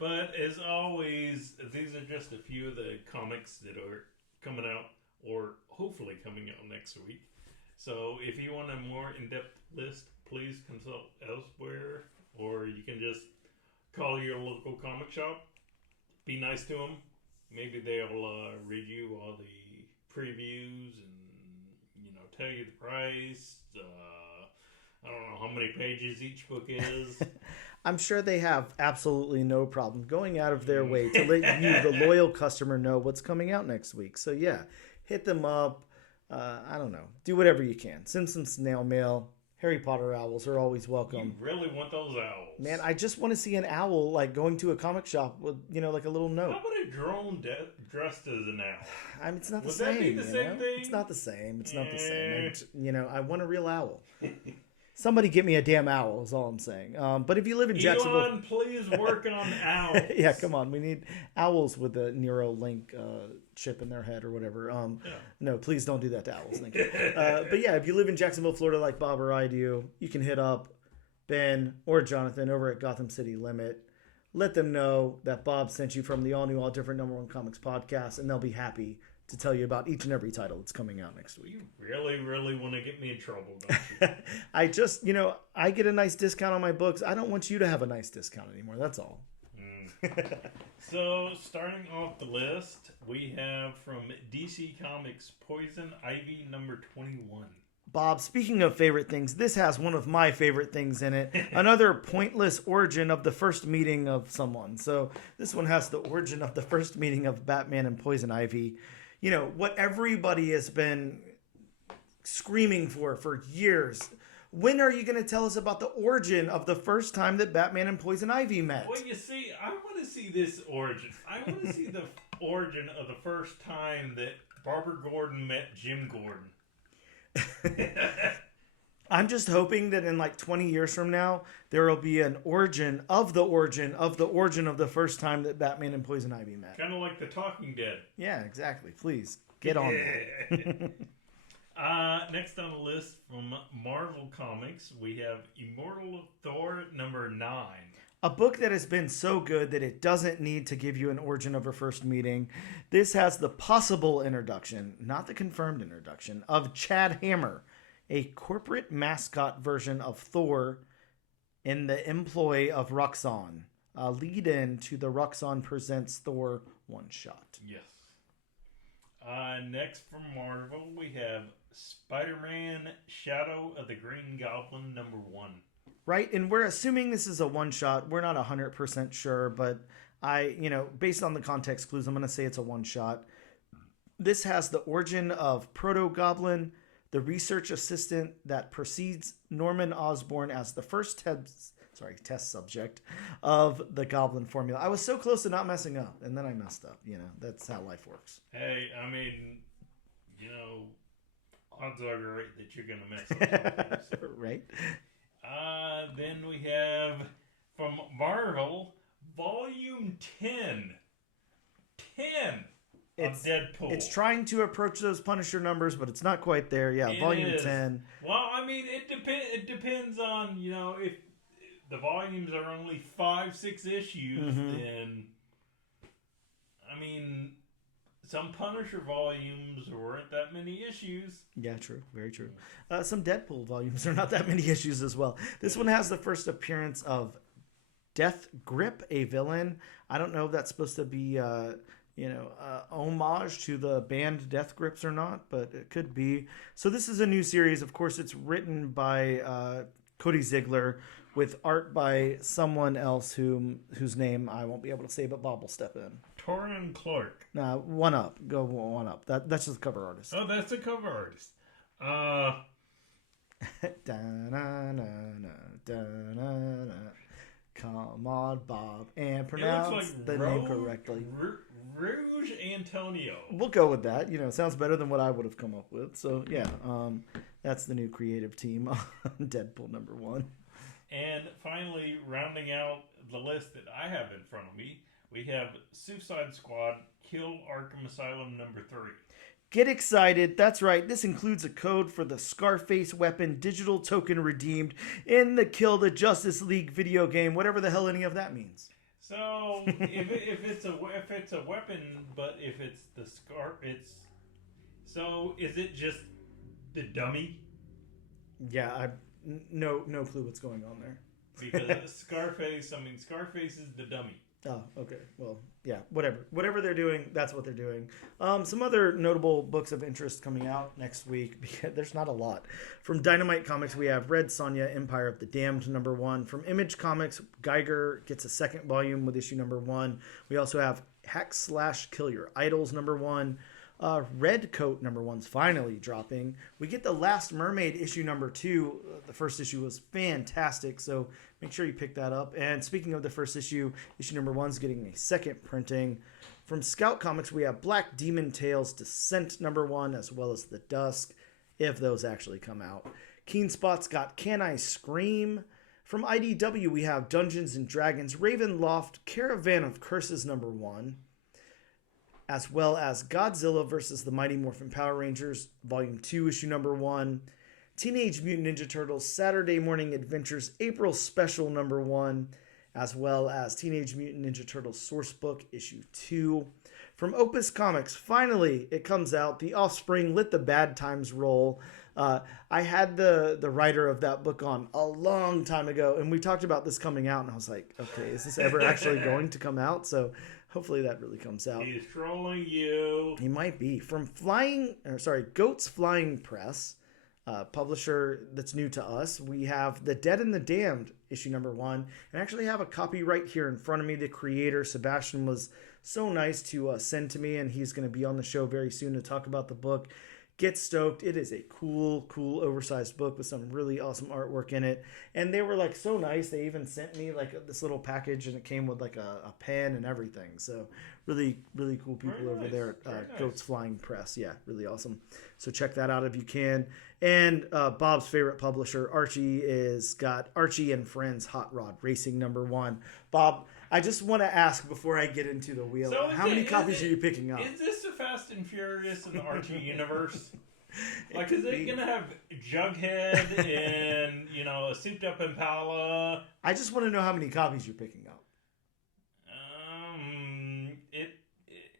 But as always, these are just a few of the comics that are coming out, or hopefully coming out next week. So if you want a more in-depth list, please consult elsewhere, or you can just call your local comic shop. Be nice to them. Maybe they'll read you all the previews and tell you the price. I don't know how many pages each book is. I'm sure they have absolutely no problem going out of their way to let you, the loyal customer, know what's coming out next week. So yeah, hit them up. I don't know. Do whatever you can. Send some snail mail. Harry Potter owls are always welcome. You really want those owls. Man, I just want to see an owl going to a comic shop with, like a little note. How about a drone dressed as an owl? I mean, it's not the Would same. That be the same thing? It's not the same. It's not the same. And, I want a real owl. Somebody get me a damn owl is all I'm saying. But if you live in Jacksonville... Elon, please work on owls. Yeah, come on. We need owls with the Neuralink chip in their head or whatever. No, please don't do that to owls. Thank you. But yeah, if you live in Jacksonville, Florida like Bob or I do, you can hit up Ben, or Jonathan over at Gotham City Limit. Let them know that Bob sent you from the all new, all different number one comics podcast, and they'll be happy to tell you about each and every title that's coming out next week. You really, really want to get me in trouble, don't you? I just, I get a nice discount on my books. I don't want you to have a nice discount anymore. That's all. So, starting off the list, we have from DC Comics Poison Ivy number 21. Bob, speaking of favorite things, this has one of my favorite things in it. Another pointless origin of the first meeting of someone. So this one has the origin of the first meeting of Batman and Poison Ivy. What everybody has been screaming for years. When are you going to tell us about the origin of the first time that Batman and Poison Ivy met? Well, you see, I want to see this origin. I want to see the origin of the first time that Barbara Gordon met Jim Gordon. I'm just hoping that in 20 years from now, there will be an origin of the origin of the origin of the first time that Batman and Poison Ivy met. Kind of like The Talking Dead. Yeah, exactly. Please, get on that. Next on the list from Marvel Comics, we have Immortal Thor number 9. A book that has been so good that it doesn't need to give you an origin of a first meeting. This has the possible introduction, not the confirmed introduction, of Chad Hammer, a corporate mascot version of Thor in the employ of Roxxon. A lead-in to the Roxxon Presents Thor one-shot. Yes. Next from Marvel, we have Spider-Man Shadow of the Green Goblin number 1. Right, and we're assuming this is a one-shot. We're not 100% sure, but based on the context clues, I'm going to say it's a one-shot. This has the origin of Proto-Goblin, the research assistant that precedes Norman Osborn as the first test subject of the Goblin formula. I was so close to not messing up, and then I messed up. That's how life works. Hey, I mean, odds are great that you're going to mess up. Right. Then we have from Marvel, Volume 10. 10 of Deadpool. It's trying to approach those Punisher numbers, but it's not quite there. Yeah, Volume 10. Well, I mean, it depends on, if the volumes are only 5-6 issues, then, I mean, some Punisher volumes weren't that many issues. Yeah, true. Very true. Some Deadpool volumes are not that many issues as well. This one has the first appearance of Death Grip, a villain. I don't know if that's supposed to be, homage to the band Death Grips or not, but it could be. So this is a new series. Of course, it's written by Cody Ziegler with art by someone else whose name I won't be able to say, but Bob will step in. Torrin Clark. Nah, one up. Go one up. That's just the cover artist. Oh, that's the cover artist. Come on, Bob, and pronounce the name correctly. Rouge Antonio. We'll go with that. Sounds better than what I would have come up with. So yeah, that's the new creative team on Deadpool number 1. And finally, rounding out the list that I have in front of me, we have Suicide Squad Kill Arkham Asylum number 3. Get excited. That's right. This includes a code for the Scarface weapon digital token redeemed in the Kill the Justice League video game, whatever the hell any of that means. So, if it's a weapon, but if it's the so is it just the dummy? Yeah, no clue what's going on there. Because Scarface is the dummy. Oh, okay. Well, yeah, whatever they're doing, that's what they're doing. Some other notable books of interest coming out next week, because there's not a lot. From Dynamite Comics, we have Red Sonja, Empire of the Damned, number 1. From Image Comics, Geiger gets a second volume with issue number 1. We also have Hack/Kill Your Idols, number 1. Red Coat number 1's finally dropping. We get The Last Mermaid issue number 2. The first issue was fantastic, so make sure you pick that up. And speaking of the first issue number 1's getting a second printing. From Scout Comics, we have Black Demon Tales Descent number 1, as well as The Dusk, if those actually come out. Keen Spot's got Can I Scream? From IDW, we have Dungeons and Dragons Ravenloft Caravan of Curses number 1. As well as Godzilla vs. the Mighty Morphin Power Rangers, Volume 2, issue number 1. Teenage Mutant Ninja Turtles Saturday Morning Adventures April Special #1, as well as Teenage Mutant Ninja Turtles Sourcebook Issue 2. From Opus Comics, finally, it comes out. The Offspring Let the Bad Times Roll. I had the writer of that book on a long time ago, and we talked about this coming out, and I was like, okay, is this ever actually going to come out? So hopefully that really comes out. He's trolling you. He might be. From Goat's Flying Press, publisher that's new to us, we have The Dead and the Damned, issue #1, and I actually have a copy right here in front of me. The creator, Sebastian, was so nice to send to me, and he's going to be on the show very soon to talk about the book. Get stoked. It is a cool, oversized book with some really awesome artwork in it. And they were like so nice. They even sent me like this little package, and it came with like a pen and everything. So really, really cool people over there at Goat's Flying Press. Yeah, really awesome. So check that out if you can. And Bob's favorite publisher, Archie, is got Archie and Friends Hot Rod Racing #1. Bob, I just want to ask before I get into the wheel, so how many copies are you picking up? Is this a Fast and Furious in the Archie universe? Like, is it going to have Jughead and, a souped-up Impala? I just want to know how many copies you're picking up.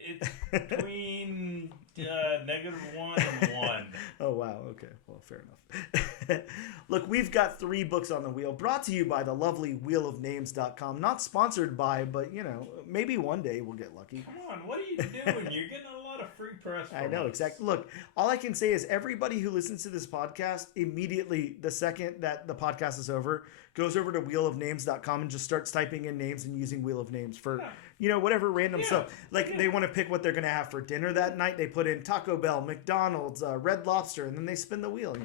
It's between -1 and 1. Oh, wow. Okay. Well, fair enough. Look, we've got 3 books on the wheel, brought to you by the lovely wheelofnames.com. Not sponsored by, but, maybe one day we'll get lucky. Come on, what are you doing? You're getting a lot of free press from I know, us. exactly. Look, all I can say is everybody who listens to this podcast, immediately, the second that the podcast is over, goes over to wheelofnames.com and just starts typing in names and using Wheel of Names for, whatever random stuff. Like, they want to pick what they're going to have for dinner that night. They put in Taco Bell, McDonald's, Red Lobster, and then they spin the wheel,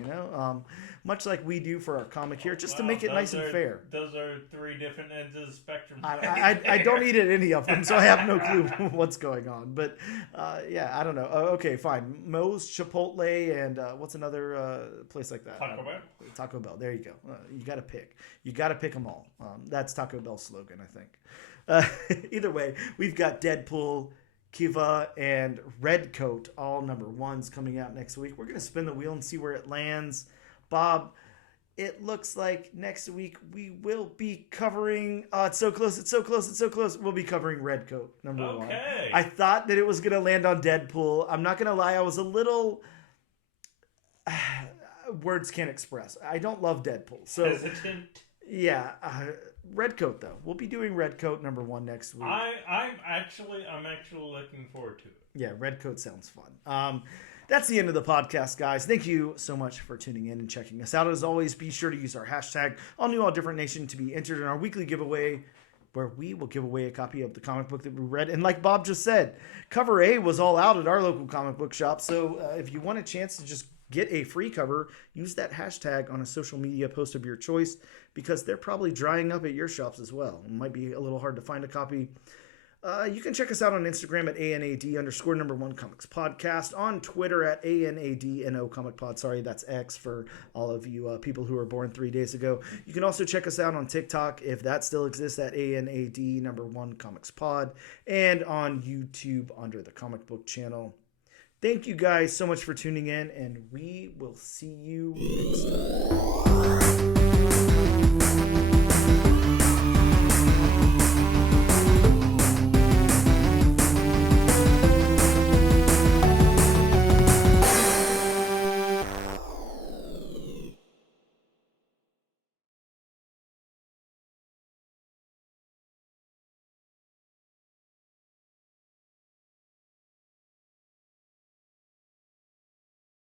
much like we do for our comic here, just to make it nice and fair. Those are 3 different ends of the spectrum. I don't eat at any of them, so I have no clue what's going on. But, I don't know. Okay, fine. Moe's, Chipotle, and what's another place like that? Taco Bell. Taco Bell. There you go. You got to pick. You got to pick them all. That's Taco Bell's slogan, I think. Either way, we've got Deadpool, Kiva, and Redcoat, all #1s coming out next week. We're going to spin the wheel and see where it lands. Bob, it looks like next week we will be covering... it's so close, it's so close, it's so close. We'll be covering Redcoat, #1. Okay. I thought that it was going to land on Deadpool. I'm not going to lie, I was a little... words can't express. I don't love Deadpool. So hesitant. Yeah. Redcoat, though. We'll be doing Redcoat #1 next week. I'm actually looking forward to it. Yeah, Redcoat sounds fun. That's the end of the podcast, guys. Thank you so much for tuning in and checking us out. As always, be sure to use our hashtag #AllNewAllDifferentNation to be entered in our weekly giveaway, where we will give away a copy of the comic book that we read. And like Bob just said, cover A was all out at our local comic book shop. So if you want a chance to just get a free cover, use that hashtag on a social media post of your choice, because they're probably drying up at your shops as well. It might be a little hard to find a copy. You can check us out on Instagram at ANAD_1 Comics Podcast, on Twitter at ANADNO Comic Pod. Sorry, that's X for all of you people who were born 3 days ago. You can also check us out on TikTok, if that still exists, at ANAD1 Comics Pod, and on YouTube under the Comic Book Channel. Thank you guys so much for tuning in, and we will see you next time.